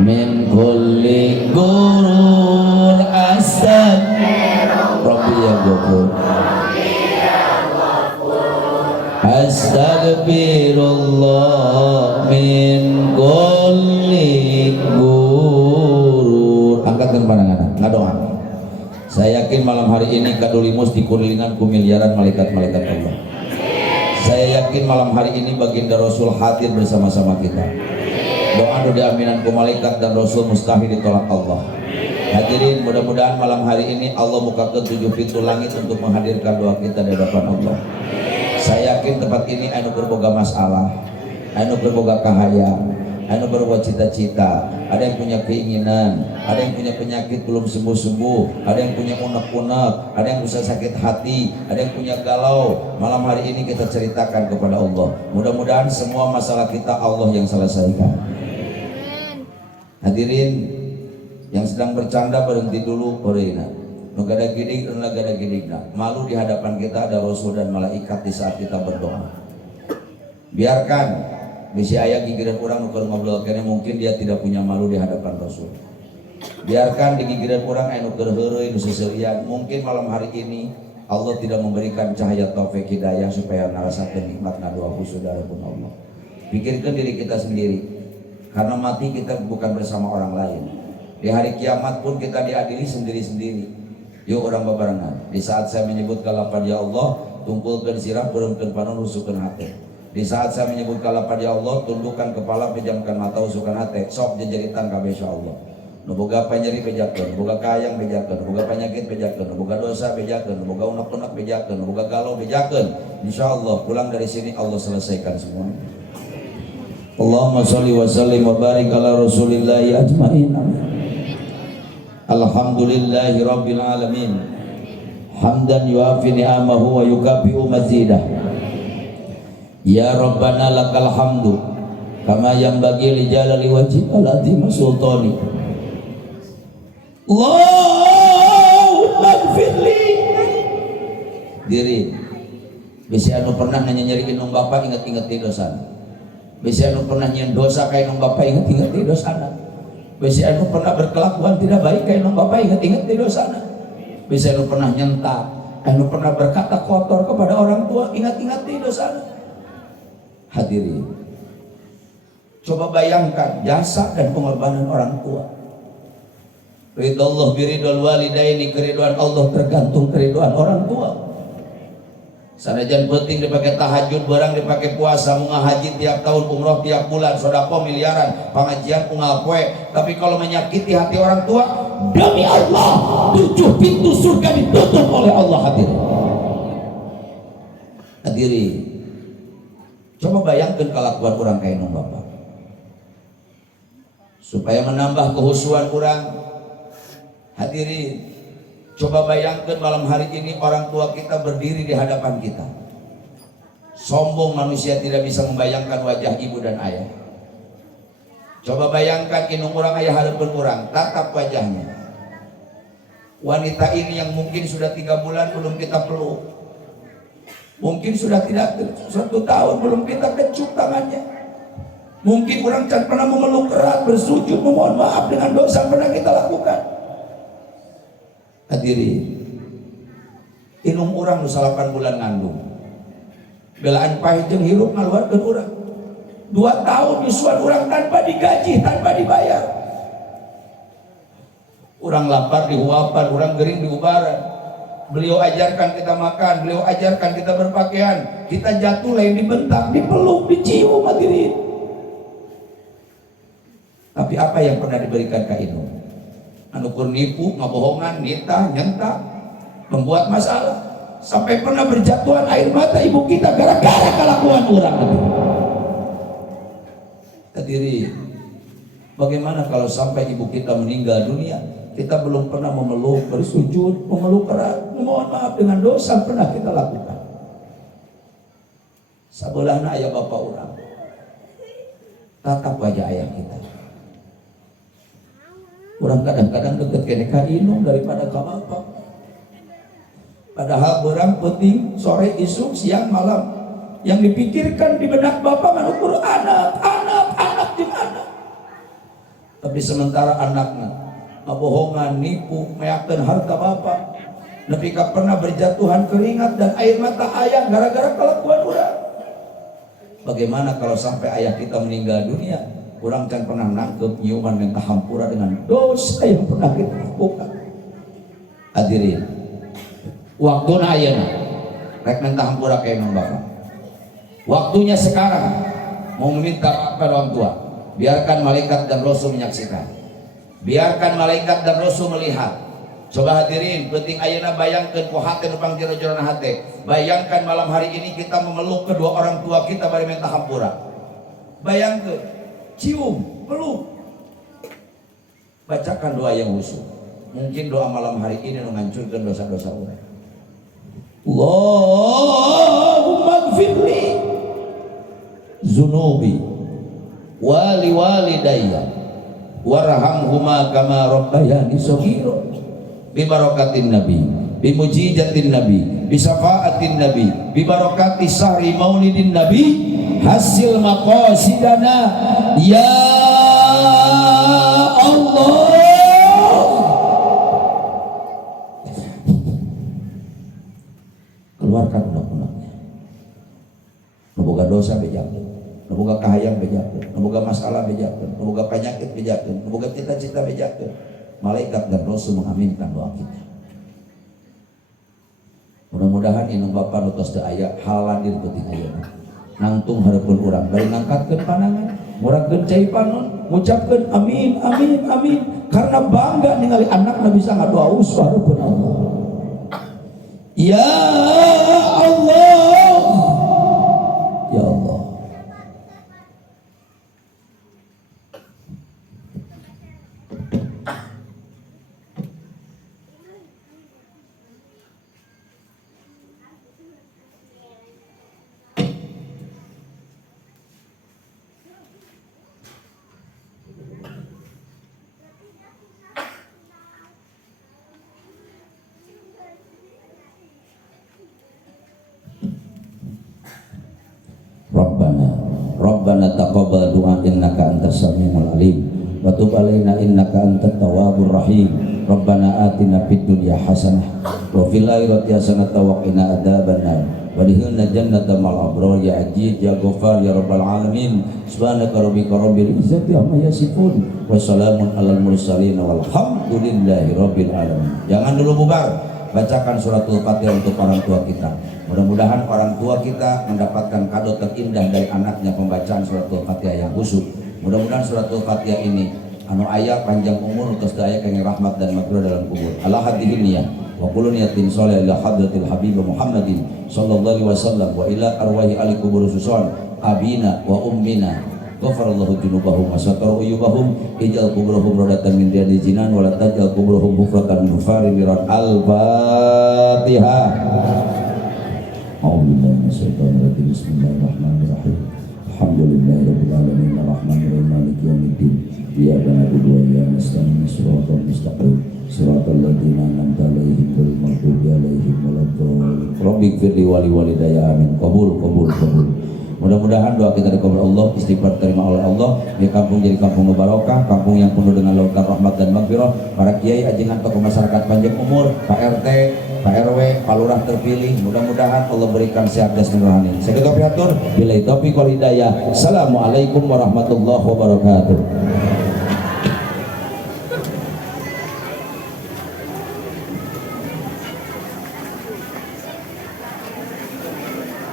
Min kulli gurur. Astagfirullah. Rabbi ya Ghafur. Astagfirullah. Min kulli gurur. Angkatkan pandangan, ngadoa. Saya yakin malam hari ini kadulimus dikelilingan ku miliaran malaikat-malaikat Allah. Saya yakin malam hari ini baginda Rasul hadir bersama-sama kita. Doa nu diaminan ku malaikat dan Rasul mustahil ditolak Allah. Hadirin, mudah-mudahan malam hari ini Allah bukakan 7 pintu langit untuk menghadirkan doa kita di hadapan Allah. Saya yakin tempat ini anu berboga masalah, anu berboga kahayang, anu berbuat cita-cita, ada yang punya keinginan, ada yang punya penyakit belum sembuh-sembuh, ada yang punya unek-unek, ada yang bisa sakit hati, ada yang punya galau. Malam hari ini kita ceritakan kepada Allah. Mudah-mudahan semua masalah kita Allah yang selesaikan. Hadirin yang sedang bercanda berhenti dulu, orina. Nugada gidig, nugada gidigna. Malu di hadapan kita ada Rasul dan malaikat di saat kita berdoa. Biarkan bisa ayah gigiran orang nuker ngobrol karena mungkin dia tidak punya malu di hadapan Rasul. Biarkan di gigiran orang anu keur heureuy nu seseulian. Mungkin malam hari ini Allah tidak memberikan cahaya taufik hidayah supaya ngarasakeun nikmatna doa saudara pun Allah. Pikirkan diri kita sendiri. Karena mati kita bukan bersama orang lain. Di hari kiamat pun kita diadili sendiri-sendiri. Yuk orang bebarengan. Di saat saya menyebut kalapan ya Allah, tungkulkan sirah, beremkan panon, rusukkan hati. Di saat saya menyebut kalapa ya Allah, tundukkan kepala, pejamkan mata, usukkan hati. Sok jejeritan kabeh insyaallah. Nu boga panyeri bejakeun, nu boga kayang bejakeun, nu boga penyakit bejakeun, nu boga dosa bejakeun, nu boga unek-unek bejakeun, nu boga galau bejakeun. Insyaallah pulang dari sini Allah selesaikan semua. Allahumma sholli wa sallim wa barik ala Rasulillahi ajmain. Alhamdulillahi rabbil alamin. Hamdan yuafi ni'amahu wa yukafi'u mazidah. Ya Rabbana lakal hamdu kama yanbaghi li jalali wajhika al-azim sultani. Allahumma gfirli. Diri bisa anu pernah nyanyeriin nung bapak inget-inget di dosana. Bisa anu pernah nyen dosa kayak nung bapak inget-inget di dosana. Bisa anu pernah berkelakuan tidak baik kayak nung bapak inget-inget di dosana. Bisa anu pernah nyentak, anu pernah berkata kotor kepada orang tua, ingat-ingat di dosana. Hadirin, coba bayangkan jasa dan pengorbanan orang tua. Ridallah biridul walidaini, keriduan Allah tergantung keriduan orang tua. Sanajan penting dipakai tahajud, barang dipakai puasa, munga haji tiap tahun, umroh tiap bulan, sodako miliaran, pengajian unggal poe. Tapi kalau menyakiti hati orang tua, demi Allah 7 pintu surga ditutup oleh Allah. Hadirin, coba bayangkan kelakuan orang kayak nung bapak. Supaya menambah kehusuan orang, hadirin, coba bayangkan malam hari ini orang tua kita berdiri di hadapan kita. Sombong manusia tidak bisa membayangkan wajah ibu dan ayah. Coba bayangkan inung orang ayah hadapan orang, tatap wajahnya. Wanita ini yang mungkin sudah 3 bulan belum kita peluk, mungkin sudah tidak 1 tahun belum kita kecup tangannya. Mungkin orang can pernah memeluk erat, bersujud, memohon maaf dengan dosa pernah kita lakukan. Hadirin, inung orang 8 bulan ngandung, belaan pahit jeung hirup ngaluarkeun urang. 2 tahun nyusuan orang tanpa digaji, tanpa dibayar. Orang lapar dihuapan, orang gering diubaran. Beliau ajarkan kita makan, beliau ajarkan kita berpakaian. Kita jatuh lain dibentak, dipeluk, dicium. Hadirin, tapi apa yang pernah diberikan ke inung? Anu kur nipu, ngabohongan, nita, nyentak, membuat masalah, sampai pernah berjatuhan air mata ibu kita gara-gara kelakuan orang. Hadirin, bagaimana kalau sampai ibu kita meninggal dunia, kita belum pernah memeluk, bersujud, memeluk erat, memohon maaf dengan dosa pernah kita lakukan. Sabelahna ayah bapak orang, tatap wajah ayah kita. Orang kadang-kadang deket kene ka inung daripada ka bapak. Padahal orang penting sore, isuk, siang, malam. Yang dipikirkan di benak bapak manukur anak jeung anak. Tapi sementara anaknya ngabohongan, nipu, meyakeun harta bapak. Nepi ka pernah berjatuhan keringat dan air mata ayah gara-gara kelakuan urang. Bagaimana kalau sampai ayah kita meninggal dunia? Orang kan pernah nangkep nyiuman minta hampura dengan dosa yang pernah kita lakukan. Hadirin, waktunya ayeuna rek minta hampura kayak nang bapak. Waktunya sekarang mau meminta maaf pada orang tua. Biarkan malaikat dan rasul menyaksikan. Biarkan malaikat dan rasul melihat. Coba hadirin, penting ayeuna bayangkeun ku hate nu pangjero-jerona hate. Bayangkan malam hari ini kita memeluk kedua orang tua kita bari minta hampura. Bayangkeun, cium, peluk, bacakan doa yang khusyuk. Mungkin doa malam hari ini menghancurkan dosa-dosa orang. Allahumma gfirli zunubi wali walidayya warhamhuma kama rabbayani shaghira bi barakatin nabi, bi mujizatin nabi, bi syafaatin nabi, bi barakati sahri maulidin nabi, hasil maqasidana ya Allah. Keluarkan unek-uneknya. Boga dosa bejakeun, boga kahayang bejakeun, boga masalah bejakeun, boga penyakit bejakeun, boga cita-cita bejakeun. Malaikat dan rasul mengaminkan doa kita. Mudah-mudahan mudah-mudahan inung Bapa nu tos teu aya haladir penting ayeuna nangtung hareupeun urang bari ngangkatkeun panangan muragkeun cai panon ngucapkeun amin amin amin karena bangga ningali anakna bisa ngadoa usah hareupeun Allah. Ya Allah, ya Allah. Rabbana taqabbal du'a innaka antas samiul alim wa tub alaina innaka antat tawwabur rahim. Rabbana atina fid dunya hasanah wa fil akhirati hasanah wa qina adzabannar wa adkhilna jannata ma'al abrar ya aziz ya ghafar ya rabbal alamin. Subhanaka rabbika rabbil izzati amma yasifun wa salamun alal mursalin walhamdulillahi rabbil alamin. Jangan dulu bubar, bacakan suratul Fatihah untuk orang tua kita. Mudah-mudahan orang tua kita mendapatkan kado terindah dari anaknya pembacaan suratul Fatihah yang khusyuk. Mudah-mudahan suratul Fatihah ini anu aya panjang umur utus daya kenging rahmat dan maghfirah dalam kubur. Allah hadihin niyah wa qulun yatin sholih ila hadratil habib Muhammadin sallallahu alaihi wasallam wa ila arwahi ali kubur susun abina wa ummina ghafarallahu junubahum wa satara uyubahum ijal kuburahum radatan min riyadil jinan wa la tajal kuburahum hufratan min hufarin miran. Al-Fatihah. Bismillahirrahmanirrahim. Alhamdulillahirabbil alamin arrahmanirrahim maliki yaumiddin. Iyyaka na'budu wa iyyaka nasta'in shiratal mustaqim shiratal ladzina an'amta 'alaihim ghairil maghdubi 'alaihim waladdallin. Rabbighfirli wa liwalidayya amin. Qabul. Mudah-mudahan doa kita dikabul Allah, istighfar terima oleh Allah, di kampung jadi kampung barokah, kampung yang penuh dengan lautan rahmat dan maghfirah. Para kiai, ajengan tokoh masyarakat panjang umur, Pak RT, Pak RW, Pak Lurah terpilih, mudah-mudahan Allah berikan sehat jasmani rohani. Saya Dr. Piatur, billahi taufiq wal hidayah. Assalamualaikum warahmatullahi wabarakatuh.